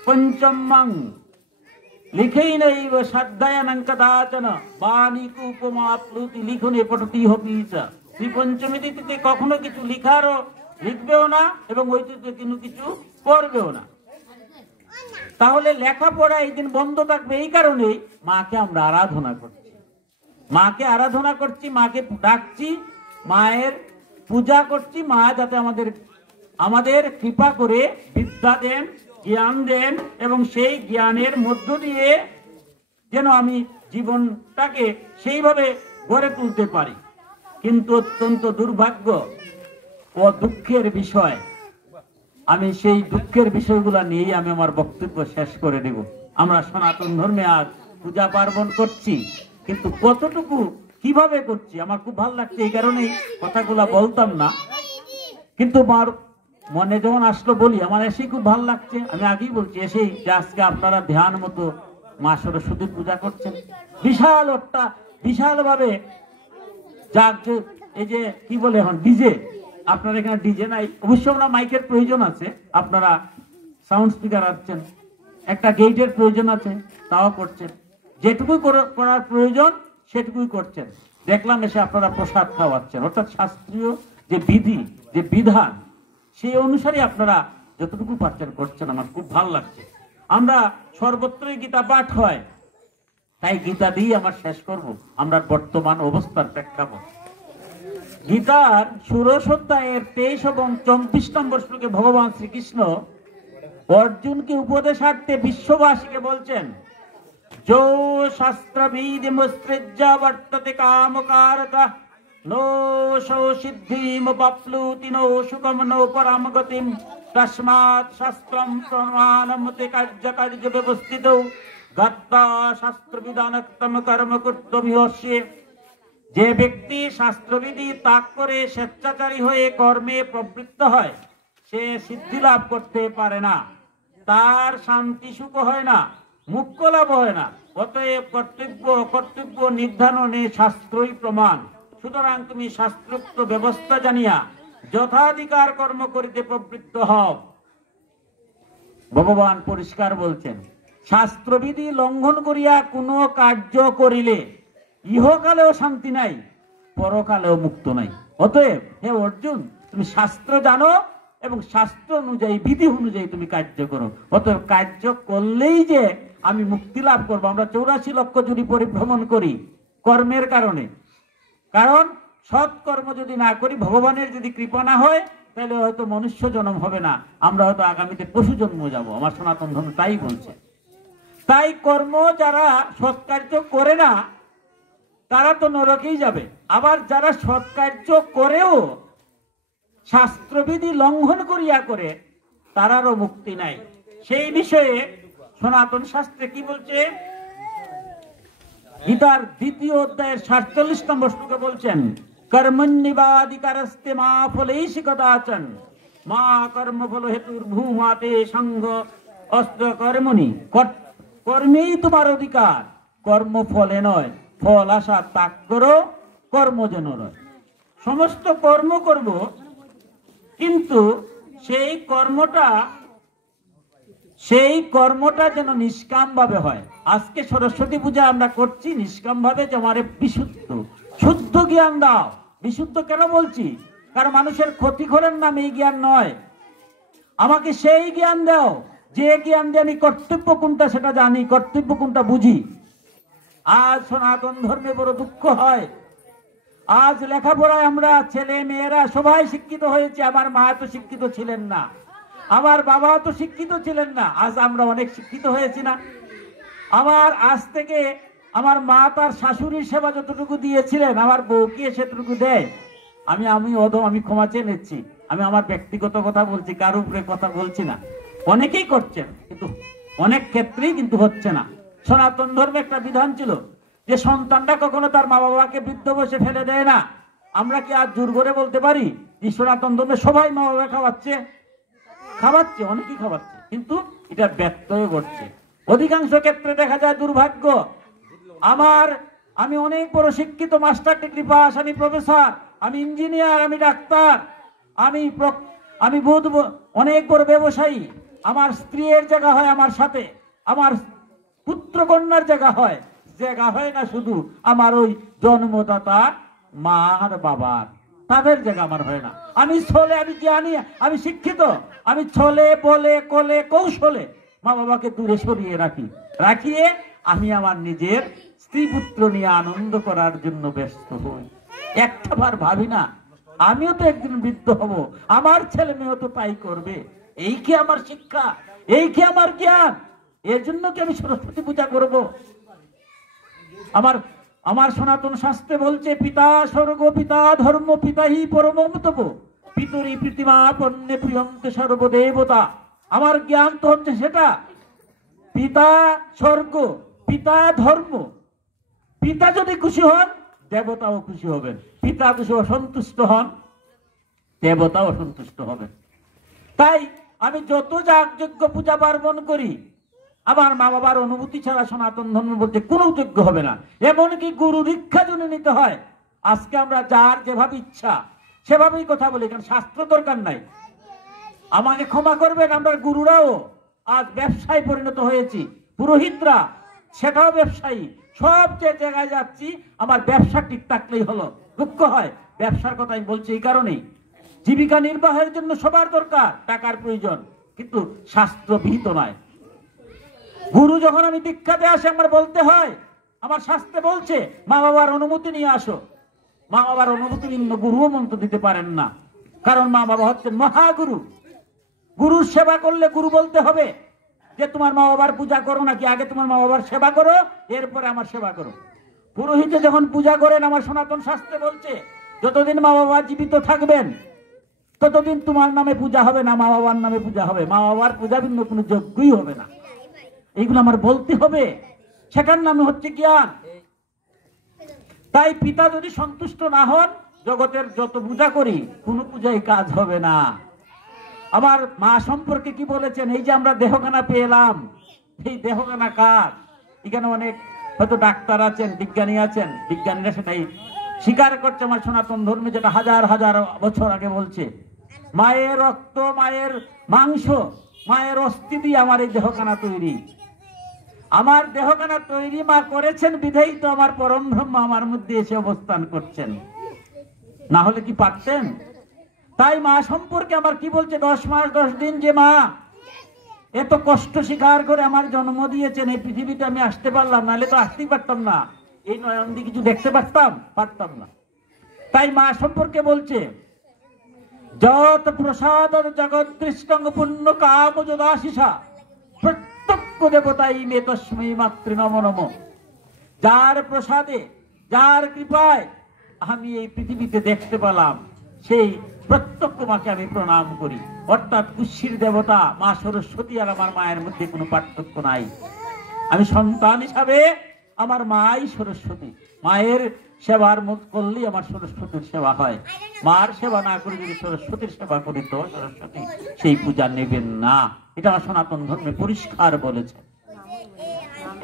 পঞ্চমং লিখেই নেই শ্রদ্ধায়ানঙ্কদাচন বাণীকু উপমাপ্লুতি লিখনে পঠতি হপিচ। শ্রী পঞ্চমী তিথিতে কখনো কিছু লিখারও লিখবেও না, এবং ওই তিথিতে কিন্তু কিছু করবেও না। তাহলে লেখাপড়া এই দিন বন্ধ থাকবে। এই কারণেই মাকে আমরা আরাধনা করছি, মাকে আরাধনা করছি, মাকে ডাকছি, মায়ের পূজা করছি। মা যাতে আমাদের কৃপা করে বিদ্যা দেন, জ্ঞান দেন, এবং সেই জ্ঞানের মধ্য দিয়ে যেন আমি জীবনটাকে সেইভাবে গড়ে তুলতে পারি। কিন্তু অত্যন্ত দুর্ভাগ্য ও দুঃখের বিষয়, আমি সেই দুঃখের বিষয়গুলো নিয়েই আমি আমার বক্তব্য শেষ করে দেব। আমরা সনাতন ধর্মে আজ পূজা পার্বণ করছি, কিন্তু কতটুকু কিভাবে করছি আমার খুব ভালো লাগছে, এই কারণেই কথাগুলা বলতাম না, কিন্তু আমার মনে যখন আসলো বলি, আমার এসেই খুব ভালো লাগছে। আমি আগেই বলছি এসেই যে আজকে আপনারা ধ্যান মতো মা সরস্বতীর পূজা করছেন, বিশাল ভাবে। যাক, এই যে কি বলে এখন ডিজে, আপনার এখানে ডিজে নাই, অবশ্য আমরা মাইকের প্রয়োজন আছে, আপনারা সাউন্ড স্পিকার আনছেন, একটা গেটের প্রয়োজন আছে, তাও করছেন। যেটুকুই করার প্রয়োজন সেটুকুই করছেন। দেখলাম এসে আপনারা প্রসাদ খাওয়াচ্ছেন, অর্থাৎ শাস্ত্রীয় যে বিধি, যে বিধান, সেই অনুসারে আপনারা যতটুকু পাচ্ছেন করছেন। আমার খুব ভালো লাগছে। আমরা সর্বত্রই গীতা পাঠ হয়, তাই গীতা দিয়ে আমার শেষ করব আমরা বর্তমান অবস্থার প্রেক্ষাপট। গীতার ষোড়শ অধ্যায়ের 23 এবং 24 নম্বর শ্লোকে ভগবান শ্রীকৃষ্ণ অর্জুনকে উপদেশার্থে বিশ্ববাসীকে বলছেন, যো শাস্ত্রবিধিমুৎসৃজ্য বর্ততে কামকারতঃ নো সো সিদ্ধিমুপাপ্লুতি নো সুখম নো পরাম গতিম তস্মাৎ শাস্ত্রম প্রমাণমতে কার্যকার্য ব্যবস্থিতৌ গত্বা শাস্ত্রবিধানক্তম কর্ম কর্তব্যস্যে। যে ব্যক্তি শাস্ত্রবিধি ত্যাগ করে স্বেচ্ছাচারী হয়ে কর্মে প্রবৃত্ত হয়, সে সিদ্ধি লাভ করতে পারে না, তার শান্তি সুখ হয় না, মুখ্য লাভ হয় না। অতএব কর্তব্য নির্ধারণে শাস্ত্রই প্রমাণ। সুতরাং তুমি শাস্ত্রোক্ত ব্যবস্থা জানিয়া যথাধিকার কর্ম করিতে প্রবৃত্ত হও। ভগবান পরিষ্কার বলছেন, শাস্ত্রবিধি লঙ্ঘন করিয়া কোনো কার্য করিলে ইহকালেও শান্তি নাই, পরকালেও মুক্ত নাই। অতএব হে অর্জুন, তুমি শাস্ত্র জানো এবং শাস্ত্র অনুযায়ী, বিধি অনুযায়ী তুমি কার্য করো। অতএব কার্য করলেই যে আমি মুক্তি লাভ করবো। আমরা 84 লক্ষ জুড়ি পরিভ্রমণ করি কর্মের কারণে। কারণ সৎ কর্ম যদি না করি, ভগবানের যদি কৃপা না হয়, তাহলে হয়তো মনুষ্য জন্ম হবে না, আমরা হয়তো আগামীতে পশু জন্ম যাব। আমার সনাতন ধর্ম তাই বলছে। তাই কর্ম যারা সৎ কার্য করে না, তারা তো নরকেই যাবে। আবার যারা সৎ কার্য করেও শাস্ত্রবিধি লঙ্ঘন করিয়া করে, তারারও মুক্তি নাই। সেই বিষয়ে সনাতন শাস্ত্রে কি বলছে? গীতার 2য় অধ্যায়ের 47 নম্বর শ্লোকে বলছেন, কর্মণ্যেবাধিকারস্তে মা ফলেষু কদাচন মা কর্মফল হেতুর ভূমাতে সঙ্গ অস্ত্র কর্মণি। কর্মেই তোমার অধিকার, কর্মফলে নয়। ফল আশা ত্যাগ করো, কর্ম যেন নয়। সমস্ত কর্ম করব, কিন্তু সেই কর্মটা যেন নিষ্কাম ভাবে হয়। আজকে সরস্বতী পূজা আমরা করছি নিষ্কাম ভাবে, যে আমারে শুদ্ধ জ্ঞান দাও। বিশুদ্ধ কেন বলছি? কারণ মানুষের ক্ষতি করার নাম এই জ্ঞান নয়। আমাকে সেই জ্ঞান দাও যে জ্ঞান দিয়ে আমি কর্তব্য কোনটা সেটা জানি, কর্তব্য কোনটা বুঝি। আজ সনাতন ধর্মে বড় দুঃখ হয়। আজ লেখাপড়ায় আমরা ছেলে মেয়েরা সবাই শিক্ষিত হয়েছে। আমার মা তো শিক্ষিত ছিলেন না, আমার বাবা তো শিক্ষিত ছিলেন না। আজ আমরা অনেক শিক্ষিত হয়েছি না? আজ থেকে আমার মা তার শাশুড়ির সেবা যতটুকু দিয়েছিলেন, আমার বউকে সেটুকু দেয়। আমি ক্ষমা চেয়ে নিচ্ছি। আমি আমার ব্যক্তিগত কথা বলছি, কার উপরে কথা বলছি না। অনেকেই করছেন, কিন্তু অনেক ক্ষেত্রেই কিন্তু হচ্ছে না। সনাতন ধর্মে একটা বিধান ছিল যে সন্তানরা কখনো তার মা বাবাকে বৃদ্ধ বয়সে ফেলে দেয় না। আমরা কি আজ জোর করে বলতে পারি যে সনাতন ধর্মে সবাই মা বাবা খাওয়াচ্ছে? অনেকেই খাওয়াচ্ছে, কিন্তু এটা ব্যত্যয় ঘটছে। অধিকাংশ ক্ষেত্রে দেখা যায় দুর্ভাগ্য। আমি অনেক বড় শিক্ষিত, মাস্টার ডিগ্রি পাস, আমি প্রফেসর, আমি ইঞ্জিনিয়ার, আমি ডাক্তার, আমি অনেক বড় ব্যবসায়ী। আমার স্ত্রীর জায়গা হয় আমার সাথে, আমার পুত্র কন্যার জায়গা হয় না শুধু আমার ওই জন্মদাতা মা আর বাবার, তাদের জায়গা আমার হয় না। আমি জ্ঞানী, আমি শিক্ষিত, আমি ছলে বলে কলে কৌশলে মা বাবাকে দূরে সরিয়ে রাখিয়ে আমি আমার নিজের স্ত্রী পুত্র নিয়ে আনন্দ করার জন্য ব্যস্ত হই। একটাবার ভাবি না আমিও তো একদিন বৃদ্ধ হব, আমার ছেলে মেয়েও তো তাই করবে। এই কি আমার শিক্ষা? এই কি আমার জ্ঞান? এর জন্য কি আমি সরস্বতী পূজা করব? আমার সনাতন শাস্ত্রে বলছে, পিতা স্বর্গ, পিতা ধর্ম, পিতা হি পরমম তপ, পিতরি প্রীতিমা পণ্যে প্রিয়ন্তে সর্বদেবতা। আমার জ্ঞান তো হচ্ছে সেটা। পিতা স্বর্গ, পিতা ধর্ম। পিতা যদি খুশি হন, দেবতাও খুশি হবেন। পিতা খুশি অসন্তুষ্ট হন, দেবতাও অসন্তুষ্ট হবেন। তাই আমি যত যাগযজ্ঞ পূজা পার্বণ করি, আমার মা বাবার অনুমতি ছাড়া সনাতন ধর্ম বলতে কোনো যজ্ঞ হবে না। এমনকি গুরু দীক্ষা জন্য নিতে হয়। আজকে আমরা যার যেভাবে ইচ্ছা সেভাবেই কথা বলি, কারণ শাস্ত্র দরকার নাই। আমাকে ক্ষমা করবেন, আমরা গুরুরাও আজ ব্যবসায় পরিণত হয়েছি, পুরোহিতরা সেটাও ব্যবসায়ী, সব যে জায়গায় যাচ্ছি আমার ব্যবসা ঠিক থাকলেই হলো। দুঃখ হয়, ব্যবসার কথা আমি বলছি এই কারণেই, জীবিকা নির্বাহের জন্য সবার দরকার, টাকার প্রয়োজন, কিন্তু শাস্ত্র বিহিত নয়। গুরু যখন আমি দীক্ষাতে আসে আমার বলতে হয়, আমার শাস্ত্রে বলছে মা বাবার অনুমতি নিয়ে আসো। মা বাবার অনুমতি নিম্ন গুরুও মন্ত্র দিতে পারেন না, কারণ মা বাবা হচ্ছেন মহাগুরু। গুরুর সেবা করলে গুরু বলতে হবে যে তোমার মা বাবার পূজা করো নাকি, আগে তোমার মা বাবার সেবা করো, এরপরে আমার সেবা করো। পুরোহিতে যখন পূজা করেন, আমার সনাতন শাস্ত্রে বলছে যতদিন মা বাবা জীবিত থাকবেন ততদিন তোমার নামে পূজা হবে না, মা বাবার নামে পূজা হবে। মা বাবার পূজা ভিন্ন কোনো যজ্ঞই হবে না। এইগুলো আমার বলতে হবে, সেটার নামে হচ্ছে জ্ঞান। তাই পিতা যদি সন্তুষ্ট না হন, জগতের যত পূজা করি কোনো পূজায় কাজ হবে না। আমার মা সম্পর্কে কি বলেছেন, এই যে আমরা দেহখানা পেলাম, এই দেহখানা কার? এখানে অনেক হয়তো ডাক্তার আছেন, বিজ্ঞানী আছেন, বিজ্ঞানীরা সেটাই স্বীকার করছে। আমার সনাতন ধর্মে যেটা হাজার হাজার বছর আগে বলছে, মায়ের রক্ত, মায়ের মাংস, মায়ের অস্থি দিয়ে আমার এই দেহখানা তৈরি। আমার দেহখানা তৈরি মা করেছেন বিধেই তো আমার পরম ব্রহ্ম আমার মধ্যে এসে অবস্থান করছেন, না হলে কি পারতেন? তাই মা সম্পর্কে আমার কি বলছে, 10 মাস 10 দিন যে মা এত কষ্ট স্বীকার করে আমার জন্ম দিয়েছেন, এই পৃথিবীতে আমি আসতে পারলাম, নাহলে তো আসতেই পারতাম না, এই নয়ন দিয়ে কিছু দেখতে পারতাম না। তাই মা সম্পর্কে বলছে, যত প্রসাদ জগৎ দৃষ্টঙ্গ পুণ্য কাম যদাশিসা প্রত্যক্ষ দেবতাই মে তস্মৈ মাতৃ নমো নমো। যার প্রসাদে, যার কৃপায় আমি এই পৃথিবীতে দেখতে পেলাম, সেই প্রত্যক্ষ মাকে আমি প্রণাম করি। অর্থাৎ কুশির দেবতা মা সরস্বতী আর আমার মায়ের মধ্যে কোনো পার্থক্য নাই। আমি সন্তান হিসাবে আমার মাই সরস্বতী, মায়ের সেবার করলেই আমার সরস্বতীর সেবা হয়। মার সেবা না করে যদি সরস্বতীর সেবা করি তো সরস্বতী সেই পূজা নেবেন না। এটা আমার সনাতন ধর্মে পরিষ্কার বলেছে।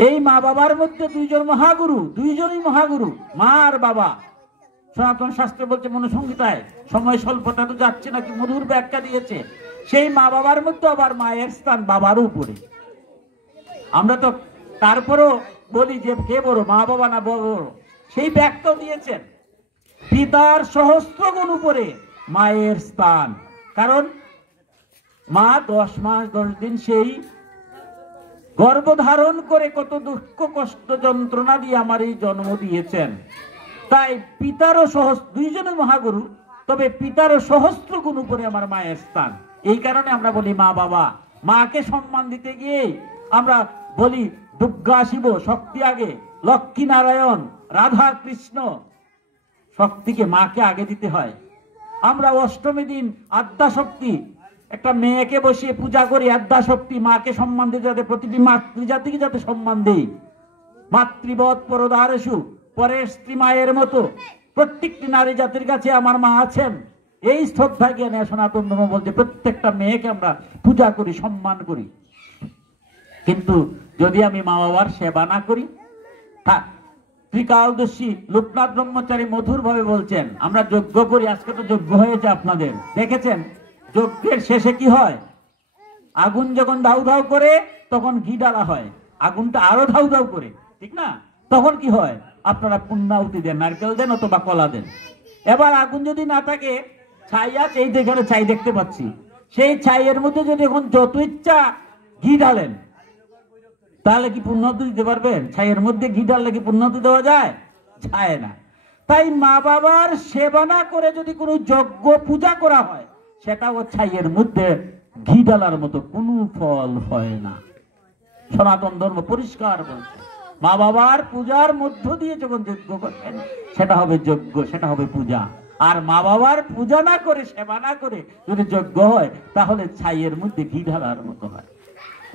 এই মা বাবার মধ্যে দুইজন মহাগুরু, দুইজনই মহাগুরু, মা আর বাবা। সনাতন শাস্ত্রে বলছে মনুসংহিতায়, সময় স্বল্পতা তো যাচ্ছে নাকি, মধুর ব্যাখ্যা দিয়েছে, সেই মা বাবার মধ্যে আবার মায়ের স্থান বাবার উপরে। আমরা তো তারপরও বলি যে কে বড়, মা বাবা না বড়, সেই ব্যাখ্যাও দিয়েছেন। পিতার সহস্র গুণ উপরে মায়ের স্থান, কারণ মা 10 মাস 10 দিন সেই গর্ভধারণ করে কত দুঃখ কষ্ট যন্ত্রণা দিয়ে আমার এই জন্ম দিয়েছেন। তাই পিতারও দুইজনে মহাগুরু, তবে পিতারও সহস্র গুণ উপরে আমার মায়ের স্থান। এই কারণে আমরা বলি মা বাবা। মাকে সম্মান দিতে গিয়ে আমরা বলি দুর্গা শিব, শক্তি আগে, লক্ষ্মী নারায়ণ, রাধা কৃষ্ণ, শক্তিকে মাকে আগে দিতে হয়। আমরা অষ্টমী দিন আদ্যা শক্তি, একটা মেয়েকে বসিয়ে পূজা করি, আদ্যা শক্তি, মাকে সম্মান দিতে, যাতে প্রতিটি মাতৃজাতিকে যাতে সম্মান দেই। মাতৃবৎ পরদারেষু, পরের স্ত্রী মায়ের মতো প্রত্যেকটি নারী জাতির কাছে আমার মা আছেন। এই শ্রদ্ধা জ্ঞানে সনাতন ধর্ম বলছে প্রত্যেকটা মেয়েকে আমরা পূজা করি, সম্মান করি। কিন্তু যদি আমি মা বাবার সেবা না করি, ত্রিকালদর্শী লোকনাথ ব্রহ্মচারী মধুর ভাবে বলছেন, আমরা যজ্ঞ করি, আজকে তো যজ্ঞ হয়েছে আপনাদের দেখেছেন, যজ্ঞের শেষে কি হয়, আগুন যখন ধাউ ধাউ করে তখন ঘি ডালা হয়, আগুনটা আরো ধাউ ধাউ করে, ঠিক না? তখন কি হয়, আপনারা পুণ্যাহুতি দেন, নারকেল দেন অথবা কলা দেন। এবার আগুন যদি না থাকে, ছাই আছে, এই যেখানে ছাই দেখতে পাচ্ছি, সেই ছাইয়ের মধ্যে যদি এখন যত ইচ্ছা ঘি ঢালেন, তাহলে কি পুণ্যাহুতি দিতে পারবেন? ছাইয়ের মধ্যে ঘি ঢাললে কি পুণ্যাহুতি দেওয়া যায়? যায় না। তাই মা বাবার সেবা না করে যদি কোনো যজ্ঞ পূজা করা হয়, সেটাও ছাইয়ের মধ্যে ঘি ঢালার মতো কোনো ফল হয় না। সনাতন ধর্ম পরিষ্কার বলছে, মা বাবার পূজার মধ্য দিয়ে যখন যজ্ঞ করবেন, সেটা হবে যজ্ঞ, সেটা হবে পূজা। আর মা বাবার পূজা না করে, সেবা না করে যদি যজ্ঞ হয়, তাহলে ছাইয়ের মধ্যে ঘি ঢালার মতো হয়।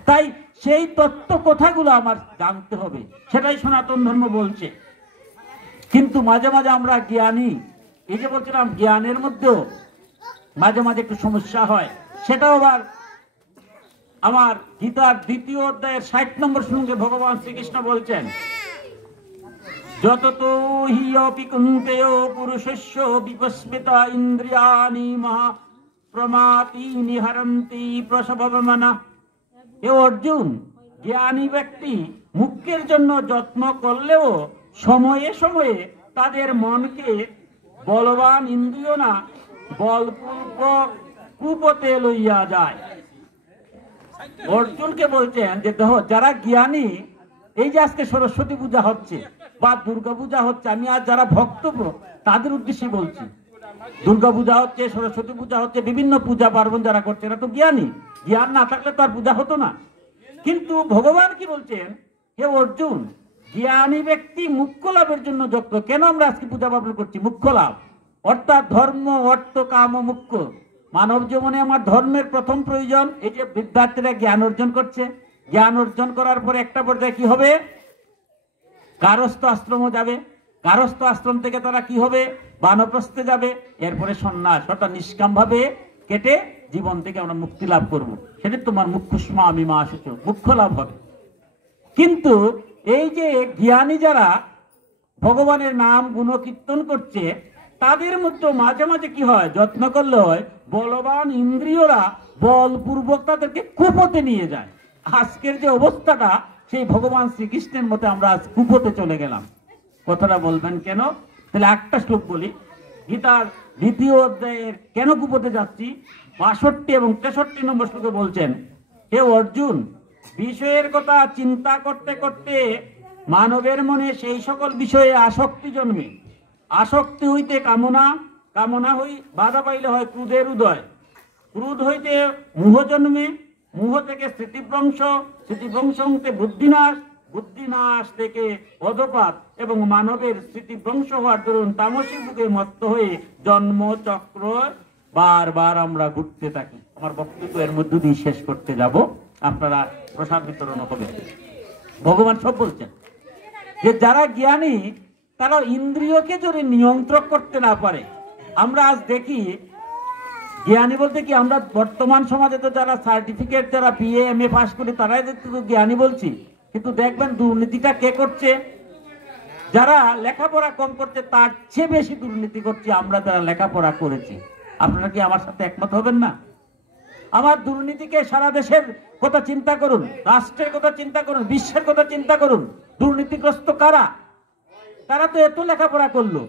তাই সেই তত্ত্ব কথাগুলো আমার জানতে হবে, সেটাই সনাতন ধর্ম বলছে। কিন্তু মাঝে মাঝে আমরা জ্ঞানী, এই যে বলছিলাম জ্ঞানের মধ্যেও মাঝে মাঝে একটু সমস্যা হয়। সেটাও আবার আমার গীতার 2য় অধ্যায়ের 60 নম্বর শ্লোকে ভগবান শ্রীকৃষ্ণ বলছেন, যততো হি অপি কুন্তেয় পুরুষস্য বিপস্মিতা ইন্দ্রিয়াণি মহা প্রমাতি নিহরন্তি প্রসবমনা হে অর্জুন, জ্ঞানী ব্যক্তি মুক্তির জন্য যত্ন করলেও সময়ে সময়ে তাদের মনকে বলবান ইন্দ্রিয় না বলপূর্বক কুপথে লইয়া যায়। অর্জুনকে বলছেন যে দেখো, যারা জ্ঞানী, এই যে আজকে সরস্বতী পূজা হচ্ছে বা দুর্গা পূজা হচ্ছে, আমি আজ যারা ভক্ত তাদের উদ্দেশ্যে বলছি। দুর্গা পূজা হচ্ছে, সরস্বতী পূজা হচ্ছে, বিভিন্ন পূজা পার্বণ যারা করছে এরা তো জ্ঞানী। জ্ঞান না থাকলে তো আর পূজা হতো না। কিন্তু ভগবান কি বলছেন, হে অর্জুন, জ্ঞানী ব্যক্তি মুখ্য লাভের জন্য যত্ন। কেন আমরা আজকে পূজা পার্বণ করছি? মুখ্য লাভ, অর্থাৎ ধর্ম অর্থ কাম মুখ্য। মানব জীবনে আমার ধর্মের প্রথম প্রয়োজন। এই যে বিদ্যার্থীরা জ্ঞান অর্জন করছে, জ্ঞান অর্জন করার পরে একটা পর্যায়ে কি হবে? গারস্থ আশ্রমও যাবে। গারস্থ আশ্রম থেকে তারা কি হবে? বানপ্রস্থে যাবে। এরপরে সন্ন্যাস, অর্থাৎ নিষ্কাম ভাবে কেটে জীবন থেকে আমরা মুক্তি লাভ করব। সেটা তোমার মুখ্যস্মা আমি মা আসুচ, মুখ্য লাভ হবে। কিন্তু এই যে জ্ঞানী যারা ভগবানের নাম গুণকীর্তন করছে, তাদের মধ্যে মাঝে মাঝে কি হয়? যত্ন করলে হয় বলবান ইন্দ্রিয়রা বলপূর্বক তাদেরকে কুপথে নিয়ে যায়। আজকের যে অবস্থাটা, সেই ভগবান শ্রীকৃষ্ণের মতে আমরা আজ কুপথে চলে গেলাম। কথাটা বলবেন কেন? তাহলে একটা শ্লোক বলি। গীতার 2য় অধ্যায়ের কেন কুপথে যাচ্ছি, 62 এবং 63 নম্বর শ্লোকে বলছেন, হে অর্জুন, বিষয়ের কথা চিন্তা করতে করতে মানবের মনে সেই সকল বিষয়ে আসক্তি জন্মে। আসক্তি হইতে কামনা, কামনা হই বাধা পাইলে হয় ক্রোধের উদয়, ক্রোধ হইতে মোহ জন্মে, মোহ থেকে স্মৃতিভ্রংশ, স্মৃতিভ্রংশ হইতে বুদ্ধিনাশ, বুদ্ধিনাশ থেকে অধপাত এবং মানবের স্মৃতিভ্রংশ হওয়ার দরুন তামসিক বুকে মত্ত হয়ে জন্ম চক্র বারবার আমরা ঘুরতে থাকি। আমার বক্তব্য এর মধ্য দিয়ে শেষ করতে যাব, আপনারা প্রসাদ বিতরণ হবে। ভগবান সব বলছেন যে যারা জ্ঞানী তারা ইন্দ্রিয়কে যদি নিয়ন্ত্রণ করতে না পারে। আমরা আজ দেখি জ্ঞানী বলতে কি, আমরা বর্তমান সমাজে তো যারা সার্টিফিকেট, যারা বিএ এমএ পাস করি তারাই তো জ্ঞানী বলছি। কিন্তু দেখবেন দুর্নীতিটা কে করছে? যারা লেখাপড়া কম করছে তার চেয়ে বেশি দুর্নীতি করছে আমরা যারা লেখাপড়া করেছি। আপনারা কি আমার সাথে একমত হবেন না? আমার দুর্নীতিকে সারা দেশের কথা চিন্তা করুন, রাষ্ট্রের কথা চিন্তা করুন, বিশ্বের কথা চিন্তা করুন। দুর্নীতিগ্রস্ত কারা? তারা তো এত লেখাপড়া করলো,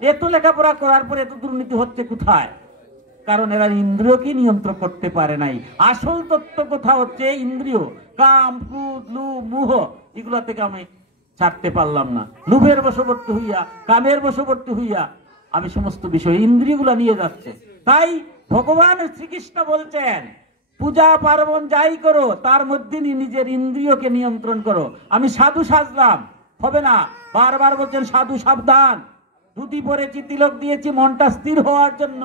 এত লেখাপড়া করার পরে এত দুর্নীতি হচ্ছে কোথায়? কারণ এরা ইন্দ্রিয়কে নিয়ন্ত্রণ করতে পারে নাই। আসল তত্ত্ব কথা হচ্ছে ইন্দ্রিয়, কাম ক্রোধ লোভ মোহ, এগুলা থেকে আমি ছাড়তে পারলাম না। লোভের বশবর্তী হইয়া, কামের বশবর্তী হইয়া আমি সমস্ত বিষয় ইন্দ্রিয়গুলা নিয়ে যাচ্ছে। তাই ভগবান শ্রীকৃষ্ণ বলছেন, পূজা পার্বণ যাই করো তার মধ্যে নিজের ইন্দ্রিয়কে নিয়ন্ত্রণ করো। আমি সাধু সাজলাম, হবে না। বারবার বলছেন সাধু সাবধান, ধুতি পরেছি, তিলক দিয়েছি মনটা স্থির হওয়ার জন্য।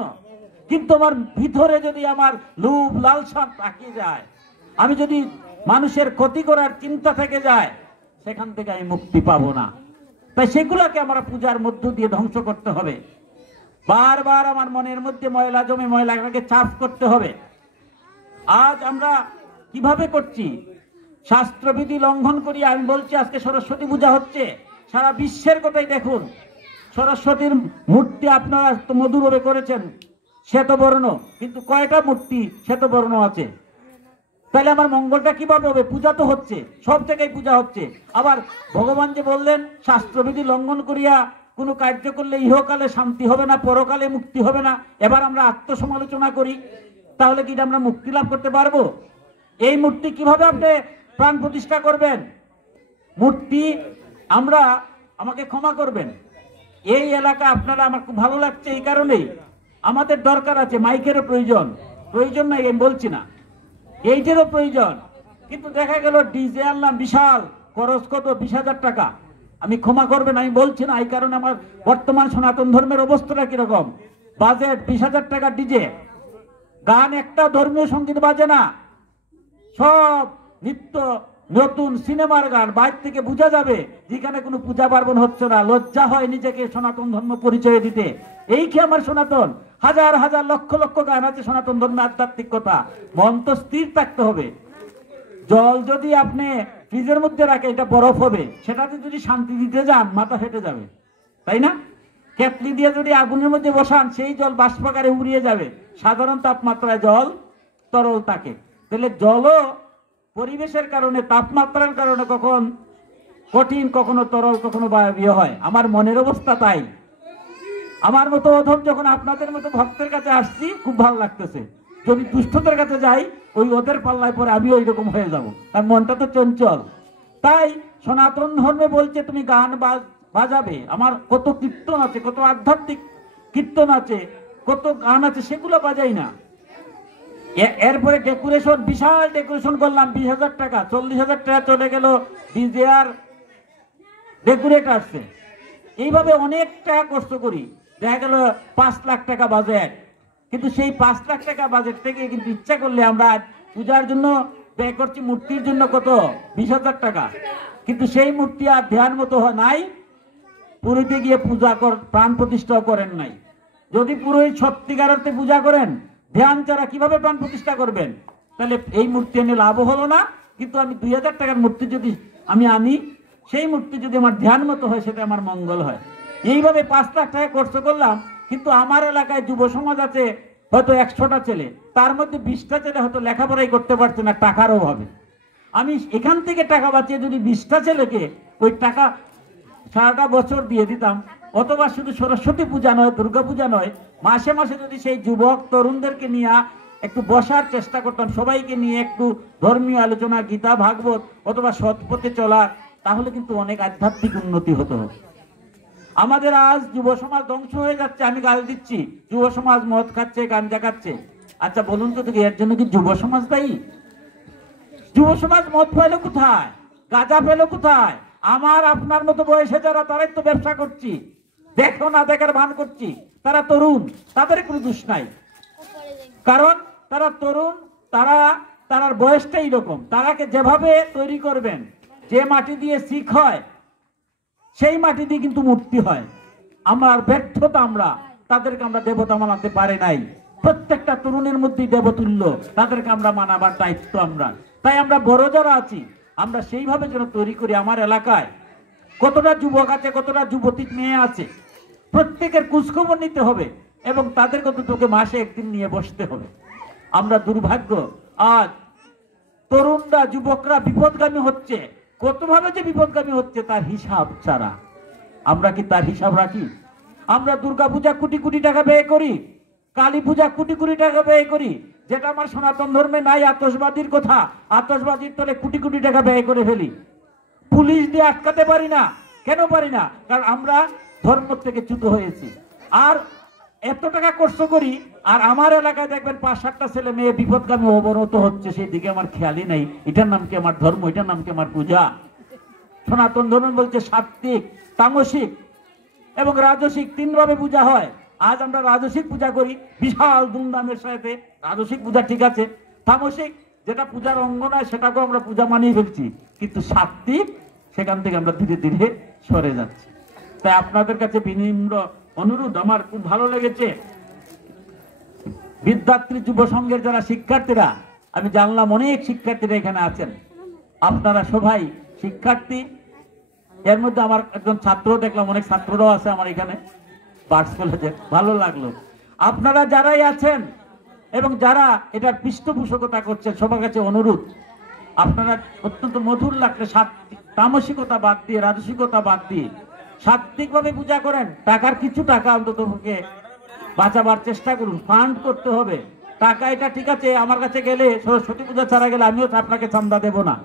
কিন্তু আমার ভিতরে যদি আমার লোভ লালসা থাকে যায়, আমি যদি মানুষের ক্ষতি করার চিন্তা থেকে যায়, সেখান থেকে আমি মুক্তি পাবো না। তাই সেগুলোকে আমরা পূজার মধ্য দিয়ে ধ্বংস করতে হবে। বারবার আমার মনের মধ্যে ময়লা জমে, ময়লাটাকে সাফ করতে হবে। আজ আমরা কিভাবে করছি? শাস্ত্রবিধি লঙ্ঘন করি। আমি বলছি আজকে সরস্বতী পূজা হচ্ছে, সারা বিশ্বের কথাই দেখুন। সরস্বতীর মূর্তি আপনারা তো মধুরভাবে করেছেন, শ্বেতবর্ণ, কিন্তু কয়টা মূর্তি শ্বেতবর্ণ আছে? তাহলে আমার মঙ্গলটা কিভাবে হবে? পূজা তো হচ্ছে, সব জায়গায় পূজা হচ্ছে। আবার ভগবান যে বললেন শাস্ত্রবিধি লঙ্ঘন করিয়া কোনো কার্য করলে ইহকালে শান্তি হবে না, পরকালে মুক্তি হবে না। এবার আমরা আত্মসমালোচনা করি, তাহলে কি আমরা মুক্তি লাভ করতে পারবো? এই মূর্তি কিভাবে আপনি প্রাণ প্রতিষ্ঠা করবেন? মূর্তি আমরা, আমাকে ক্ষমা করবেন, এই এলাকা আপনারা আমার খুব ভালো লাগছে এই কারণেই। আমাদের দরকার আছে মাইকেরও প্রয়োজন, প্রয়োজন নাই আমি বলছি না, এইটারও প্রয়োজন। কিন্তু দেখা গেল ডিজে আনলাম, বিশাল খরচ, কত 20,000 টাকা। আমি ক্ষমা করবেন, আমি বলছি না, এই কারণে আমার বর্তমান সনাতন ধর্মের অবস্থাটা কিরকম। বাজেট 20,000 টাকা ডিজে, গান একটা ধর্মীয় সঙ্গীত বাজে না, সব নিত্য নতুন সিনেমার গান। বাইরে থেকে বোঝা যাবে যেখানে কোনো পূজা পার্বণ হচ্ছে না। লজ্জা হয় নিজেকে সনাতন ধর্ম পরিচয় দিতে। এই কি আমার সনাতন? হাজার হাজার লক্ষ লক্ষ গান আছে সনাতন ধর্মে, আধ্যাত্মিক কথা। মন তো স্থির থাকতে হবে। জল যদি আপনি ফ্রিজের মধ্যে রাখে, এটা বরফ হবে, সেটাতে যদি শান্তি দিতে যান মাথা ফেটে যাবে, তাই না? কেটলি দিয়ে যদি আগুনের মধ্যে বসান, সেই জল বাষ্পাকারে উড়িয়ে যাবে। সাধারণ তাপমাত্রায় জল তরল থাকে। তাহলে জলও পরিবেশের কারণে, তাপমাত্রার কারণে কখন কঠিন, কখনো তরল, কখনো বায়বীয় হয়। আমার মনের অবস্থা তাই। আমার মতো অধম যখন আপনাদের মতো ভক্তের কাছে আসছি, খুব ভালো লাগতেছে। যদি দুষ্টদের কাছে যাই, ওই ওদের পাল্লায় পরে আমিও ওইরকম হয়ে যাব, কারণ মনটা তো চঞ্চল। তাই সনাতন ধর্মে বলছে তুমি গান বাজাবে। আমার কত কীর্তন আছে, কত আধ্যাত্মিক কীর্তন আছে, কত গান আছে, সেগুলো বাজাই না। এরপরে ডেকোরেশন, বিশাল ডেকোরেশন করলাম, 20,000 টাকা, 40,000 টাকা চলে গেল ডিজে আর ডেকোরেট আসছে। এইভাবে অনেক টাকা কষ্ট করি, দেখা গেল 5 লাখ টাকা বাজেট। কিন্তু সেই 5 লাখ টাকা বাজেট থেকে কিন্তু ইচ্ছা করলে আমরা পূজার জন্য ব্যয় করছি, মূর্তির জন্য কত 20,000 টাকা। কিন্তু সেই মূর্তি আর ধ্যান মতো নাই, পুরীতে গিয়ে পূজা প্রাণ প্রতিষ্ঠা করেন নাই। যদি পুরোহিত সত্যিকার অর্থে পূজা করেন, ধ্যান ছাড়া কিভাবে প্রাণ প্রতিষ্ঠা করবেন? তাহলে এই মূর্তি এনে লাভ হলো না। কিন্তু আমি 2,000 টাকার মূর্তি যদি আমি আনি, সেই মূর্তি যদি আমার ধ্যান মতো হয়, সেটা আমার মঙ্গল হয়। এইভাবে 5 লাখ টাকা খরচ করলাম। কিন্তু আমার এলাকায় যুব সমাজ আছে হয়তো 100টা ছেলে, তার মধ্যে 20টা ছেলে হয়তো লেখাপড়াই করতে পারছে না টাকার অভাবে। আমি এখান থেকে টাকা বাঁচিয়ে যদি 20টা ছেলেকে ওই টাকা সারাটা বছর দিয়ে দিতাম, অথবা শুধু সরস্বতী পূজা নয়, দুর্গা পূজা নয়, মাসে মাসে যদি সেই যুবক তরুণদেরকে নিয়ে একটু বসার চেষ্টা করতাম, সবাইকে নিয়ে একটু ধর্মীয় আলোচনা, গীতা ভাগবত অথবা সৎ পথে চলার, তাহলে কিন্তু অনেক আধ্যাত্মিক উন্নতি হতো। আমাদের আজ যুব সমাজ ধ্বংস হয়ে যাচ্ছে। আমি গাল দিচ্ছি, যুব সমাজ মদ খাচ্ছে, গাঞ্জা খাচ্ছে। আচ্ছা বলুন তো, এর জন্য কি যুব সমাজ দায়ী? যুব সমাজ মদ পেলো কোথায়, গাঁজা পেলো কোথায়? আমার আপনার মতো বয়সে যারা, তারাই তো ব্যবসা করছি, দেখো না দেখার ভান করছি। তারা তরুণ, তাদের কোনো দোষ নাই, কারণ তারা তরুণ, তারার বয়সটাই এরকম। তারাকে যেভাবে তৈরি করবেন, যে মাটি দিয়ে শিখ হয়, সেই মাটি দিয়ে কিন্তু মূর্তি হয়। আমার ব্যর্থতা, তাদেরকে আমরা দেবতা মানাতে পারে নাই। প্রত্যেকটা তরুণের মধ্যেই দেবতুল্য, তাদেরকে আমরা মানাবার দায়িত্ব আমরা। তাই আমরা বড় যারা আছি, আমরা সেইভাবে যেন তৈরি করি। আমার এলাকায় কতটা যুবক আছে, কতটা যুবতী মেয়ে আছে, প্রত্যেকের খোঁজখবর নিতে হবে এবং তাদের কত তোকে মাসে একদিন নিয়ে বসতে হবে। আমরা দুর্ভাগ্য, আজ তরুণরা, যুবকরা বিপদগামী হচ্ছে। কতভাবে যে বিপদগামী হচ্ছে তার হিসাব ছাড়া। আমরা কি তার হিসাব রাখি? আমরা দুর্গা পূজা কোটি কোটি টাকা ব্যয় করি, কালী পূজা কোটি কোটি টাকা ব্যয় করি, যেটা আমার সনাতন ধর্মে নাই। আতশবাদীর কথা, আতশবাদীর তলে কোটি কোটি টাকা ব্যয় করে ফেলি, পুলিশ দিয়ে আটকাতে পারি না। কেন পারি না? কারণ আমরা ধর্ম থেকে চ্যুত হয়েছি। আর এত টাকা কষ্ট করি, আর আমার এলাকায় দেখবেন 5-7টা ছেলে মেয়ে বিপদগামী অবনত হচ্ছে, সেই দিকে আমার খেয়ালই নাই। এটার নাম কি আমার ধর্ম? এটার নাম কি আমার পূজা? সনাতন ধর্ম বলছে সাত্বিক, তামসিক এবং রাজসিক 3 ভাবে পূজা হয়। আজ আমরা রাজসিক পূজা করি বিশাল ধুমধামের সাথে, রাজসিক পূজা ঠিক আছে। তামসিক যেটা পূজার অঙ্গ নয়, সেটাকেও আমরা পূজা মানিয়ে ফেলছি। কিন্তু সাত্বিক, সেখান থেকে আমরা ধীরে ধীরে সরে যাচ্ছি। তাই আপনাদের কাছে বিনম্র অনুরোধ, আমার খুব ভালো লেগেছে বিদ্যার্থী যুব সংঘের যারা শিক্ষার্থীরা, আমি জানলাম অনেক শিক্ষার্থীরা এখানে আছেন। আপনারা সবাই শিক্ষার্থী। এর মধ্যে আমার একজন ছাত্র দেখলাম, অনেক ছাত্ররাও আছে আমার এখানে পার্টস কলেজে, ভালো লাগলো। আপনারা যারাই আছেন এবং যারা এটার পৃষ্ঠপোষকতা করছেন, সবার কাছে অনুরোধ, আপনারা অত্যন্ত মধুর লাগলে তামসিকতা বাদ দিয়ে, রাজসিকতা বাদ দিয়ে সাত্বিক ভাবে পূজা করেন। টাকার কিছু টাকা অন্তত বাঁচাবার চেষ্টা করুন, ফান্ড করতে হবে। টাকা এটা ঠিক আছে, আমার কাছে গেলে সরস্বতী পূজা ছাড়া গেলে আমিও আপনাকে চান্দা দেব না।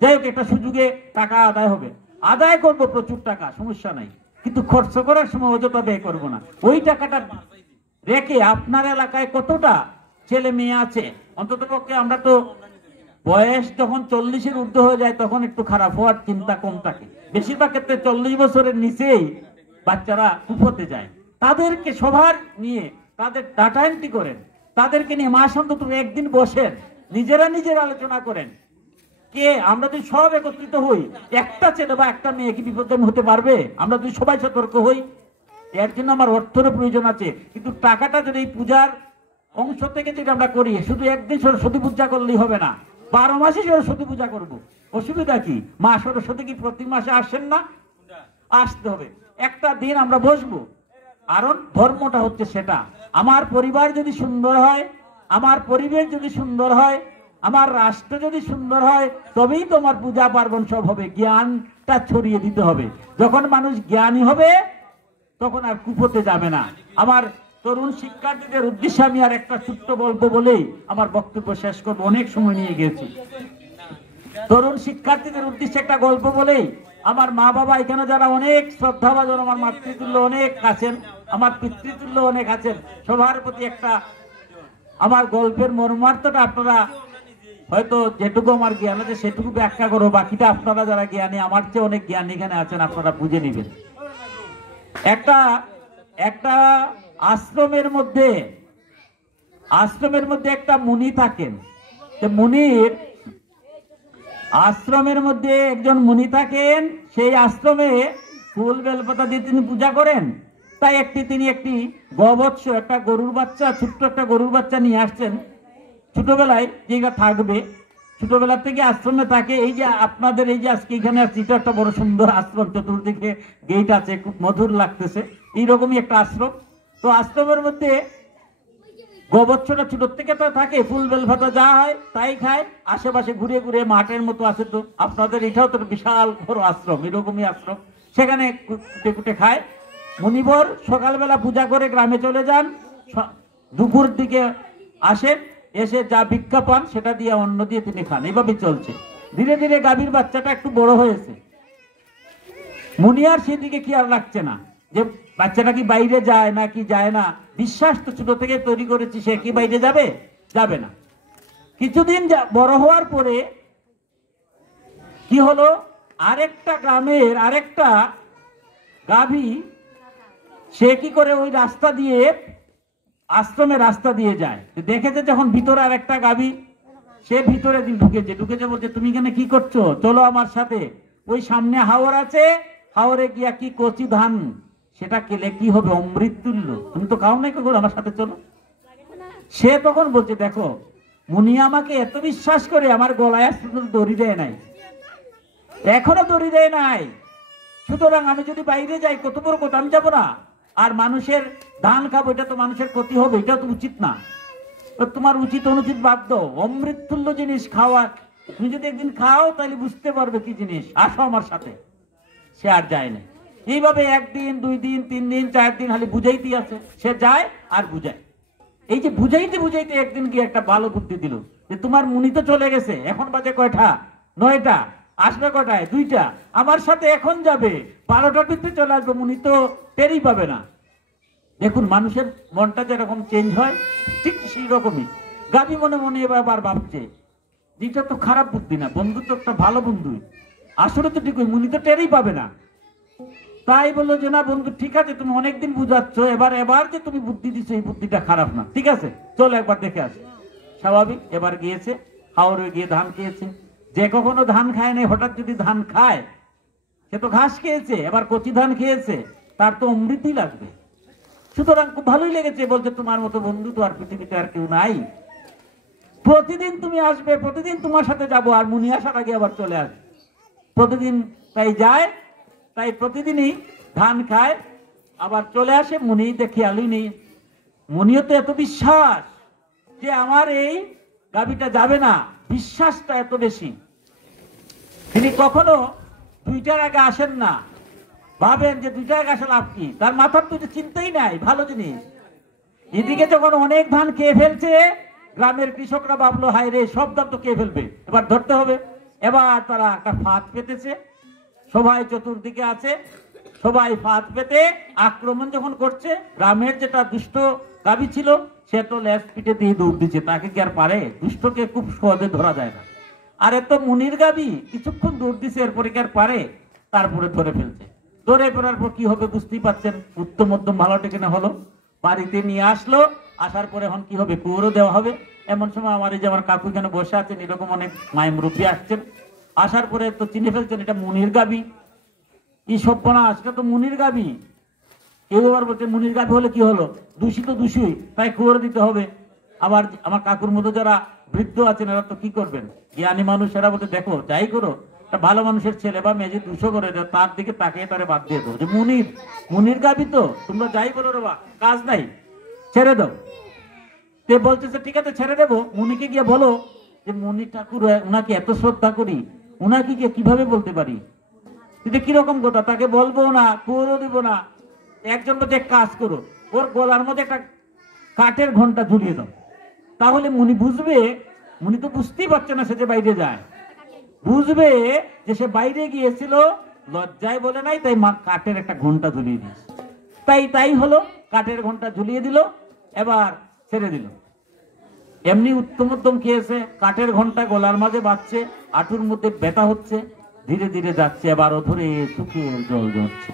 যাই হোক, একটা সুযোগে টাকা আদায় হবে, আদায় করবো প্রচুর টাকা, সমস্যা নাই। কিন্তু খরচ করার সময় অযথা ব্যয় করবো না। ওই টাকাটা রেখে আপনার এলাকায় কতটা ছেলে মেয়ে আছে, অন্তত পক্ষে আমরা তো বয়স যখন 40-এর ঊর্ধ্ব হয়ে যায়, তখন একটু খারাপ হওয়ার চিন্তা কম থাকে। বেশিরভাগ ক্ষেত্রে 40 বছরের নিচেই বাচ্চারা কুপোতে যায়। তাদেরকে সবার নিয়ে তাদের ডাটা এন্ট্রি করেন, তাদেরকে নিয়ে মাস অন্তত একদিন বসেন, নিজেরা আলোচনা করেন। কে আমরা যদি সব একত্রিত হই, একটা ছেলে বা একটা মেয়ে কি বিপদগামী হতে পারবে? আমরা যদি সবাই সতর্ক হই। এর জন্য আমার অর্থেরও প্রয়োজন আছে, কিন্তু টাকাটা যদি এই পূজার অংশ থেকে যদি আমরা করি, শুধু একদিন সরস্বতী পূজা করলেই হবে না, 12 মাসে সরস্বতী পূজা করব। অসুবিধা কি? মা সরস্বতী কি প্রতি মাসে আসেন না? আসতে হবে। একটা দিন আমরা বসবো, কারণ ধর্মটা হচ্ছে সেটা। আমার পরিবার যদি সুন্দর হয়, আমার পরিবেশ যদি সুন্দর হয়, আমার রাষ্ট্র যদি সুন্দর হয় তবেই তোমার পূজা পার্বণ সব হবে। জ্ঞানটা ছড়িয়ে দিতে হবে। যখন মানুষ জ্ঞানী হবে তখন আর কুপোতে যাবে না। আমার তরুণ শিক্ষার্থীদের উদ্দেশ্যে আমি আর একটা ছোট্ট গল্প বলেই আমার বক্তব্য শেষ করবো, অনেক সময় নিয়ে গেছি। তরুণ শিক্ষার্থীদের উদ্দেশ্যে একটা গল্প বলেই, আমার মা বাবা এখানে যারা অনেক শ্রদ্ধাভাজন, আমার মাতৃতুল্য অনেক আছেন, আমার পিতৃতুল্য অনেক আছেন, সবার প্রতি একটা আমার গল্পের মর্মার্থটা আপনারা হয়তো যেটুকু আমার জ্ঞান আছে সেটুকু ব্যাখ্যা করো, বাকিটা আপনারা যারা জ্ঞানী, আমার চেয়ে অনেক জ্ঞান এখানে আছেন, আপনারা বুঝে নেবেন। একটা আশ্রমের মধ্যে একটা মুনি থাকেন। মুনির আশ্রমের মধ্যে একজন মুনি থাকেন। সেই আশ্রমে ফুল বেলপাতা দিয়ে তিনি পূজা করেন। তাই তিনি একটি গবৎস, একটা গরুর বাচ্চা, ছোট্ট একটা গরুর বাচ্চা নিয়ে আসছেন। ছোটবেলায় যেটা থাকবে, ছোটবেলা থেকে আশ্রমে থাকে। এই যে আপনাদের এই যে আজকে এখানে আসছে, এটা একটা বড় সুন্দর আশ্রম, চতুর্দিকে গেট আছে, খুব মধুর লাগতেছে। এইরকমই একটা আশ্রম। তো আশ্রমের মধ্যে গোবৎসটা ছোট থেকে তো থাকে, ফুল বেলপাতা যা হয় তাই খায়, আশেপাশে ঘুরে ঘুরে মাঠের মতো আছে। তো আপনাদের এটাও তো বিশাল বড় আশ্রম, এরকমই আশ্রম, সেখানে কুটে কুটে খায়। মুনিবর সকালবেলা পূজা করে গ্রামে চলে যান, দুপুর দিকে আসেন, এসে যা ভিক্ষা পান সেটা দিয়ে অন্ন দিয়ে তিনি খান। এইভাবে চলছে। ধীরে ধীরে গাভীর বাচ্চাটা একটু বড় হয়েছে। মুনি আর সেদিকে খেয়াল রাখছে না যে বাচ্চাটা কি বাইরে যায় না কি যায় না। বিশ্বাস তো ছোট থেকে তৈরি করেছি, সে কি বাইরে যাবে? যাবে না। কিছুদিন বড় হওয়ার পরে কি হলো, আরেকটা গ্রামের আরেকটা গাভী সে কি করে ওই রাস্তা দিয়ে, আশ্রমের রাস্তা দিয়ে যায়। দেখেছে যখন ভিতরে আরেকটা গাভী, সে ভিতরে ঢুকেছে বলছে, তুমি এখানে কি করছো? চলো আমার সাথে, ওই সামনে হাওর আছে, হাওরে গিয়া কি কচি ধান সেটা খেলে কি হবে, অমৃত তুল্য, তুমি তো খাও নাই কখনো, আমার সাথে চলো। সে তখন বলছে, দেখো মুনি আমাকে এত বিশ্বাস করে আমার গলায় দড়ি দেয় নাই, এখনো দড়ি দেয় নাই, সুতরাং আমি যদি বাইরে যাই কত বড় কথা, আমি যাবো না। আর মানুষের ধান খাবো, এটা তো মানুষের ক্ষতি হবে, এটা তো উচিত না। তোমার উচিত অনুচিত বাদ দাও, অমৃত তুল্য জিনিস খাওয়া, তুমি যদি একদিন খাও তাহলে বুঝতে পারবে কি জিনিস, আসো আমার সাথে। সে আর যায় না। এইভাবে একদিন, 2 দিন, 3 দিন, 4 দিন খালি বুঝাইতে আছে। সে যায় আর বুঝায়। এই যে বুঝাইতে বুঝাইতে একদিন গিয়ে একটা ভালো বুদ্ধি দিল যে তোমার মুনি তো চলে গেছে, এখন বাজে কয়টা? 9টা। আসবে কটায়? 2টা। আমার সাথে এখন যাবে, 12টার ভিতরে চলে আসবে, মুনি তো টেরই পাবে না। দেখুন মানুষের মনটা যেরকম চেঞ্জ হয়, ঠিক সেই রকমই গাভী মনে মনে এবার ভাবছে, এটা তো খারাপ বুদ্ধি না, বন্ধু তো একটা ভালো বন্ধু, আসলে তো ঠিক, মুনি তো টেরই পাবে না। তাই বললো যে না বন্ধু, ঠিক আছে, তুমি অনেকদিন বুঝাচ্ছ, এবার যে তুমি বুদ্ধি দিচ্ছ এই বুদ্ধিটা খারাপ না, ঠিক আছে চলো একবার দেখে আসে। স্বাভাবিক, এবার গিয়েছে, হাওরে গিয়ে ধান খেয়েছে। যে কখনো ধান খায় নাই, হঠাৎ যদি ধান খায়, সে তো ঘাস খেয়েছে, এবার কচি ধান খেয়েছে, তার তো অমৃতই লাগবে। সুতরাং খুব ভালোই লেগেছে, বলছে তোমার মতো বন্ধু তো আর পৃথিবীতে আর কেউ নাই, প্রতিদিন তুমি আসবে, প্রতিদিন তোমার সাথে যাবো। আর মুনি আসার আগে আবার চলে আসবে প্রতিদিন। তাই যায়, তাই প্রতিদিনই ধান খায়, আবার চলে আসে। মুনি দেখে আলুই নেই, মুনিও তো এত বিশ্বাস যে আমার এই গাভীটা যাবে না, বিশ্বাসটা এত বেশি, তিনি কখনো 2টার আগে আসেন না। ভাবেন যে 2টার আগে আসা লাভ কি, তার মাথার তো চিন্তাই নাই ভালো জিনিস। এদিকে যখন অনেক ধান খেয়ে ফেলছে, গ্রামের কৃষকরা ভাবলো হায় রে, সব ধান তো খেয়ে ফেলবে, এবার ধরতে হবে। এবার তারা একটা ফাঁদ পেতেছে, সবাই চতুর্দিকে আছে, সবাই ফাঁদ পেতে আক্রমণ যখন করছে, গ্রামের যেটা দুষ্ট গাভী ছিল সে তো লেজ পিঠে দিয়ে দৌড় দিচ্ছে, তাকে কি আর পারে? দুষ্টকে খুব সহজে ধরা যায় না। আর এত মুনির গাভী কিছুক্ষণ দৌড় দিচ্ছে, এরপরে কি আর পারে? তারপরে ধরে ফেলছে। ধরে ফেলার পর কি হবে বুঝতেই পারছেন, উত্তম মধ্যম ভালো টেকেনা হলো, বাড়িতে নিয়ে আসলো। আসার পরে এখন কি হবে, কুয়োরও দেওয়া হবে। এমন সময় আমার এই যে আমার কাকু এখানে বসে আছেন, এরকম অনেক মায়ের মুরব্বী আসছেন। আসার পরে তো চিনে ফেলছেন এটা মুনির গাভী। এই সর্বনাশ, এটা তো মুনির গাভী। কেউ আবার বলছে মুনির গাভী হলে কি হলো, দোষী তো দোষী, তাই কুয়োরে দিতে হবে। আবার আমার কাকুর মতো যারা বৃদ্ধ আছেন এরা তো কি করবেন, জ্ঞানী মানুষ, এরা বলতে দেখো যাই করো, একটা ভালো মানুষের ছেলে বা মেয়ে যে 200 করে তার দিকে তাকিয়ে তারে বাদ দিয়ে দাও, যে মুনির গাভী তো, তোমরা যাই বলো রে বা, কাজ নাই, ছেড়ে দাও। তে বলতেছে ঠিক আছে ছেড়ে দেবো। মুনিকে গিয়ে বলো যে মনি ঠাকুর ওনাকে এত শ্রদ্ধা করি, ওনাকে কিভাবে বলতে পারি? এটা কিরকম কথা? তাকে বলবো না, করও দিব না। একজন মধ্যে এক কাজ করো, ওর গলার মধ্যে একটা কাঠের ঘন্টা ঝুলিয়ে দাও, তাহলে মুনি বুঝবে। মুনি তো বুঝতেই পারছে না সে যে বাইরে যায়, বুঝবে যে সে বাইরে গিয়েছিল, লজ্জায় বলে নাই, তাই মা কাঠের একটা ঘন্টা ঝুলিয়ে দিয়েছে। তাই হলো, কাঠের ঘন্টা ঝুলিয়ে দিল, এবার ছেড়ে দিল। এমনি উত্তম খেয়েছে, কাঠের ঘন্টা গলার মাঝে বাজছে, আঁটুর মধ্যে ব্যথা হচ্ছে, ধীরে ধীরে যাচ্ছে, এবার ধরে চোখের জল ঝরছে।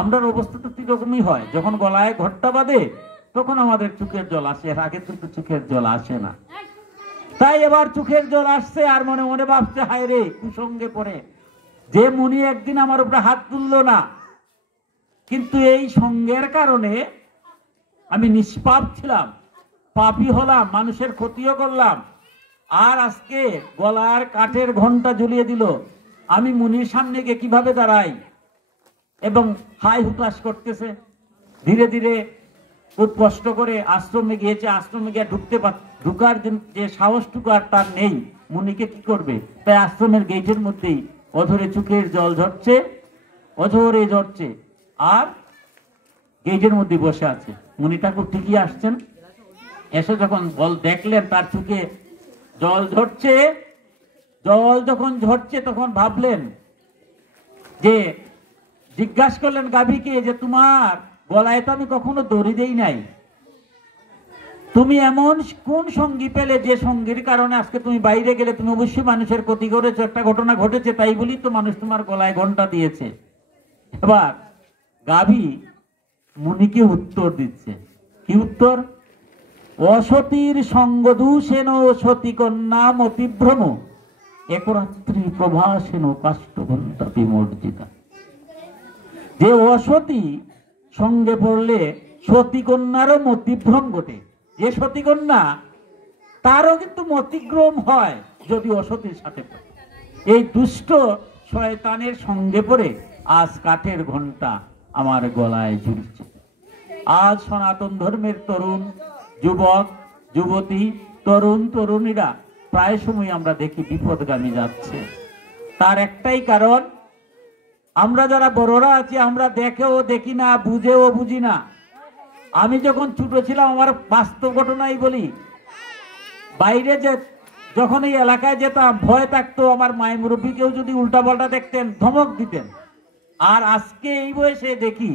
আমরার অবস্থা তো এরকমই হয়, যখন গলায় ঘটটা বাঁধে তখন আমাদের চোখের জল আসে, এর আগে কিন্তু চোখের জল আসে না। তাই এবার চোখের জল আসছে, আর মনে মনে ভাবছে, হায় রে কুসঙ্গে পড়ে যে মুনি একদিন আমার উপরে হাত তুললো না, কিন্তু এই সঙ্গের কারণে আমি নিষ্পাপ ছিলাম, পাপী হলাম, মানুষের ক্ষতিও করলাম, আর আজকে গলার কাঠের ঘন্টা ঝুলিয়ে দিল। আমি মুনির সামনে গিয়ে কিভাবে দাঁড়াই? এবং হাই হুতাশ করতেছে। ধীরে ধীরে খুব কষ্ট করে আশ্রমে গিয়েছে, আশ্রমে গিয়ে ঢুকার যে সাহসটুকু আর তার নেই। মুনিকে কি করবে? তাই আশ্রমের গেটের মধ্যেই অধরে চোখের জল ঝরছে, অঝরে ঝরছে, আর গেটের মধ্যে বসে আছে। মুনি ঠাকুর ঠিকই আসছেন, এসে যখন দেখলেন তার চোখে জল ঝরছে, জল যখন ঝরছে তখন ভাবলেন যে, জিজ্ঞাসা করলেন গাভীকে যে, তোমার গলায় তো আমি কখনো দড়ি দেই নাই, তুমি এমন কোন সঙ্গী পেলে যে সঙ্গীর কারণে আজকে তুমি বাইরে গেলে? তুমি অবশ্যই মানুষের ক্ষতি করেছো, একটা ঘটনা ঘটেছে, তাই বলি তো মানুষ তোমার গলায় ঘন্টা দিয়েছে। এবার গাভী মুনিকে উত্তর দিচ্ছে। কি উত্তর? অসতীর সঙ্গ দূষেন সতী কন্যা মতিভ্রম একরাত্রি প্রভাসেন কাষ্ঠঘণ্টা বিমর্জিতা। যে অসতী সঙ্গে পড়লে সতী কন্যারও মতিভ্রম ঘটে। যে সতী কন্যা, তারও কিন্তু মতিভ্রম হয় যদি অসতীর সাথে পড়ে। এই দুষ্ট শয়তানের সঙ্গে পড়ে আজ কাঠের ঘন্টা আমার গলায় ঝুলছে। আজ সনাতন ধর্মের তরুণ যুবক যুবতী, তরুণ তরুণীরা প্রায় সময় আমরা দেখি বিপদগামী যাচ্ছে। তার একটাই কারণ, আমরা যারা বড়রা আছি আমরা দেখেও দেখি না, বুঝেও বুঝি না। আমি যখন ছোট ছিলাম, আমার বাস্তব ঘটনাই বলি, বাইরে যে যখন এই এলাকায় যেতাম ভয় থাকতো, আমার মায়ের মুরব্বী কেউ যদি উল্টা পাল্টা দেখতেন ধমক দিতেন। আর আজকে এই বয়সে দেখি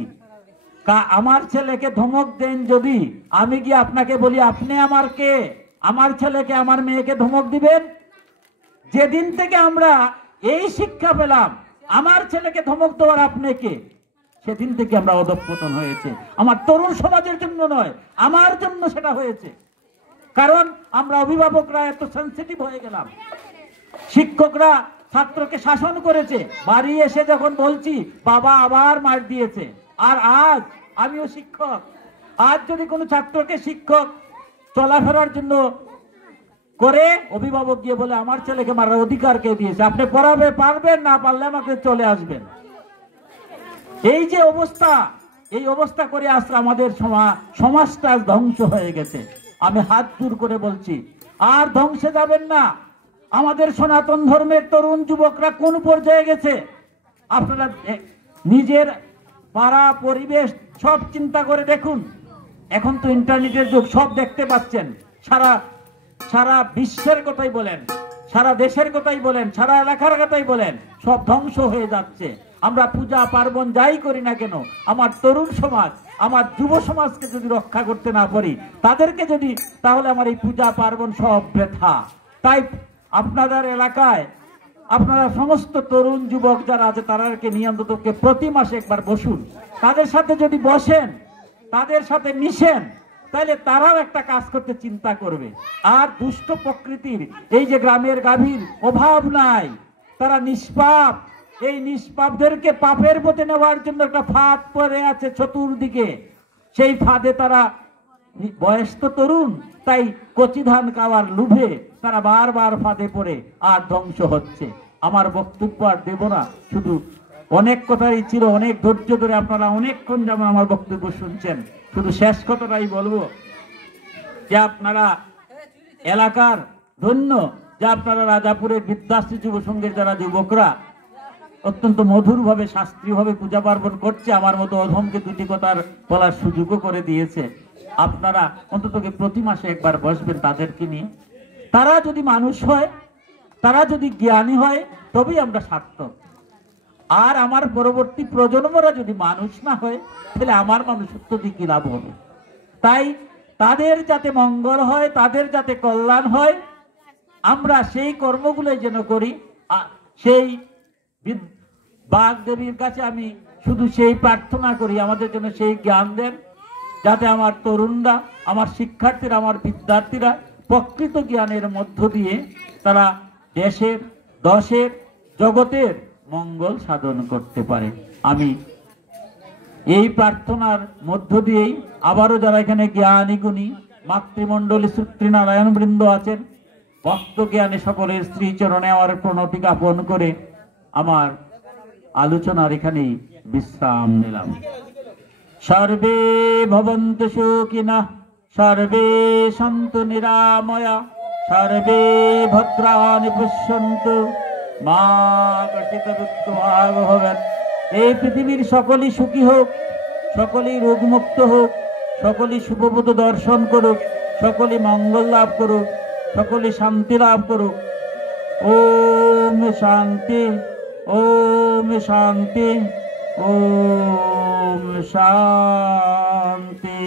আমার ছেলেকে ধমক দেন যদি, আমি গিয়ে আপনাকে বলি, আপনি আমার কে? আমার ছেলেকে আমার মেয়েকে ধমক দিবেন? যেদিন থেকে আমরা এই শিক্ষা পেলাম আমার ছেলেকে ধমক দেওয়ার আপনি কে, সেদিন থেকে আমরা অধঃপতন হয়েছে। আমার তরুণ সমাজের জন্য নয়, আমার জন্য সেটা হয়েছে। কারণ আমরা অভিভাবকরা এত সেনসিটিভ হয়ে গেলাম। শিক্ষকরা ছাত্রকে শাসন করেছে, বাড়ি এসে যখন বলছি বাবা আবার মার দিয়েছে। আর আজ আমিও শিক্ষক, আজ যদি কোনো ছাত্রকে শিক্ষক চলাফেরার জন্য করে, অভিভাবক গিয়ে বলে আমার ছেলেকে মারার অধিকার কে দিয়েছে? আপনি পড়াবে পারবেন, না পারলে আমাকে চলে আসবেন। এই যে অবস্থা, এই অবস্থা করে আসলে আমাদের সমাজটা ধ্বংস হয়ে গেছে। আমি হাত জোর করে বলছি, আর ধ্বংসে যাবেন না। আমাদের সনাতন ধর্মের তরুণ যুবকরা কোন পর্যায়ে গেছে আপনারা নিজের পাড়া পরিবেশ সব চিন্তা করে দেখুন। এখন তো ইন্টারনেটের যুগ, সব দেখতে পাচ্ছেন। সারা বিশ্বের কথাই বলেন, সারা দেশের কথাই বলেন, সারা এলাকার কথাই বলেন, সব ধ্বংস হয়ে যাচ্ছে। আমরা পূজা পার্বণ যাই করি না কেন, আমার তরুণ সমাজ, আমার যুব সমাজকে যদি রক্ষা করতে না পারি, তাদেরকে যদি, তাহলে আমার এই পূজা পার্বণ সব বৃথা। তাই আপনাদের এলাকায় আপনারা সমস্ত তরুণ যুবক যারা আছে তাদেরকে নিয়ে অন্তত প্রতি মাসে একবার বসুন। তাদের সাথে যদি বসেন, তাদের সাথে মিশেন, তাহলে তারাও একটা কাজ করতে চিন্তা করবে। আর দুষ্ট প্রকৃতির এই যে গ্রামের গাভীর অভাব নাই, তারা নিষ্পাপ। এই নিষ্পাপদেরকে পাপের পথে নেওয়ার জন্য একটা ফাঁদ পড়ে আছে চতুর্দিকে। সেই ফাঁদে তারা, বয়স তো তরুণ, তাই কচি ধান খাওয়ার লোভে তারা বারবার ফাঁদে পড়ে আর ধ্বংস হচ্ছে। আমার বক্তব্য আর দেব না, শুধু অনেক কথাই ছিল, অনেক ধৈর্য ধরে আপনারা অনেকক্ষণ যেমন আমার বক্তব্য শুনছেন। শুধু শেষ কথাটাই বলবো যে আপনারা এলাকার ধন্য যে আপনারা রাজাপুরের বিদ্যাশ্রী যুব সংঘের যারা যুবকরা অত্যন্ত মধুরভাবে শাস্ত্রীয়ভাবে পূজা পার্বণ করছে, আমার মতো অধমকে দুটি কথার বলার সুযোগও করে দিয়েছে। আপনারা অন্তত প্রতি মাসে একবার বসবেন তাদেরকে নিয়ে। তারা যদি মানুষ হয়, তারা যদি জ্ঞানী হয়, তবেই আমরা সার্থক। আর আমার পরবর্তী প্রজন্মরা যদি মানুষ না হয়, তাহলে আমার মানুষত্ব দিয়ে কি লাভ হবে? তাই তাদের যাতে মঙ্গল হয়, তাদের যাতে কল্যাণ হয়, আমরা সেই কর্মগুলোই যেন করি। সেই বাগদেবীর কাছে আমি শুধু সেই প্রার্থনা করি, আমাদের জন্য সেই জ্ঞান দেন, যাতে আমার তরুণরা, আমার শিক্ষার্থীরা, আমার বিদ্যার্থীরা প্রকৃত জ্ঞানের মধ্য দিয়ে তারা দেশের, দশের, জগতের মঙ্গল সাধন করতে পারে। আমি এই প্রার্থনার মধ্য দিয়েই আবারও যারা এখানে জ্ঞানী গুণী মাতৃমণ্ডলী সূত্রনারায়ণ বৃন্দ আছেন, ভক্ত জ্ঞানী সকলের শ্রীচরণে আমার প্রণতি জ্ঞাপন করে আমার আলোচনার এখানেই বিশ্রাম নিলাম। সর্বে ভবন্তু সুখিনঃ, সর্বে সন্তু নিরাময়া, সর্বে ভদ্রাণি পশ্যন্তু, মা কষ্টিত দুঃখভাগ ভবেৎ। এই পৃথিবীর সকলেই সুখী হোক, সকলেই রোগমুক্ত হোক, সকলেই শুভবোধ দর্শন করুক, সকলেই মঙ্গল লাভ করুক, সকলেই শান্তি লাভ করুক। ওম শান্তি, ওম শান্তি, ওম শান্তি।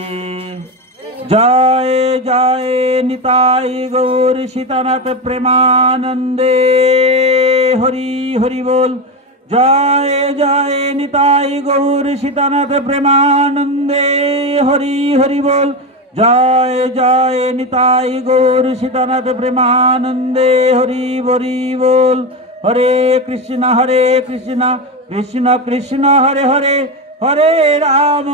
জয় জয় নিতাই গৌর সীতানাথ প্রেমানন্দে, হরি হরি বল। জয় জয় নিতাই গৌর সীতানাথ প্রেমানন্দে, হরি হরি বল। জয় জয় নিতাই গৌর সীতানাথ প্রেমানন্দে, হরি হরি বল। হরে কৃষ্ণ কৃষ্ণ কৃষ্ণ হরে হরে, হরে রাম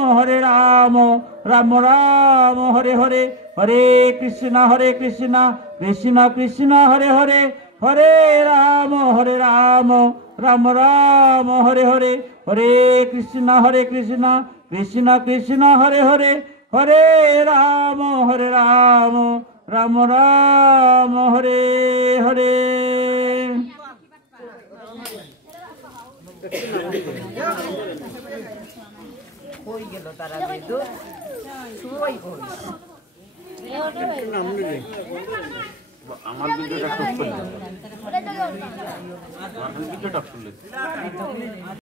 রাম রাম হরে হরে। হরে কৃষ্ণ কৃষ্ণ কৃষ্ণ হরে হরে, হরে রাম রাম রাম হরে হরে। হরে কৃষ্ণ কৃষ্ণ কৃষ্ণ হরে হরে, হরে রাম রাম রাম হরে হরে। হয়ে গেল তারা বিদ্যুৎ শুরুই হল। আমার ভিডিওটা খুব সুন্দর। আমার ভিডিওটা খুব সুন্দর।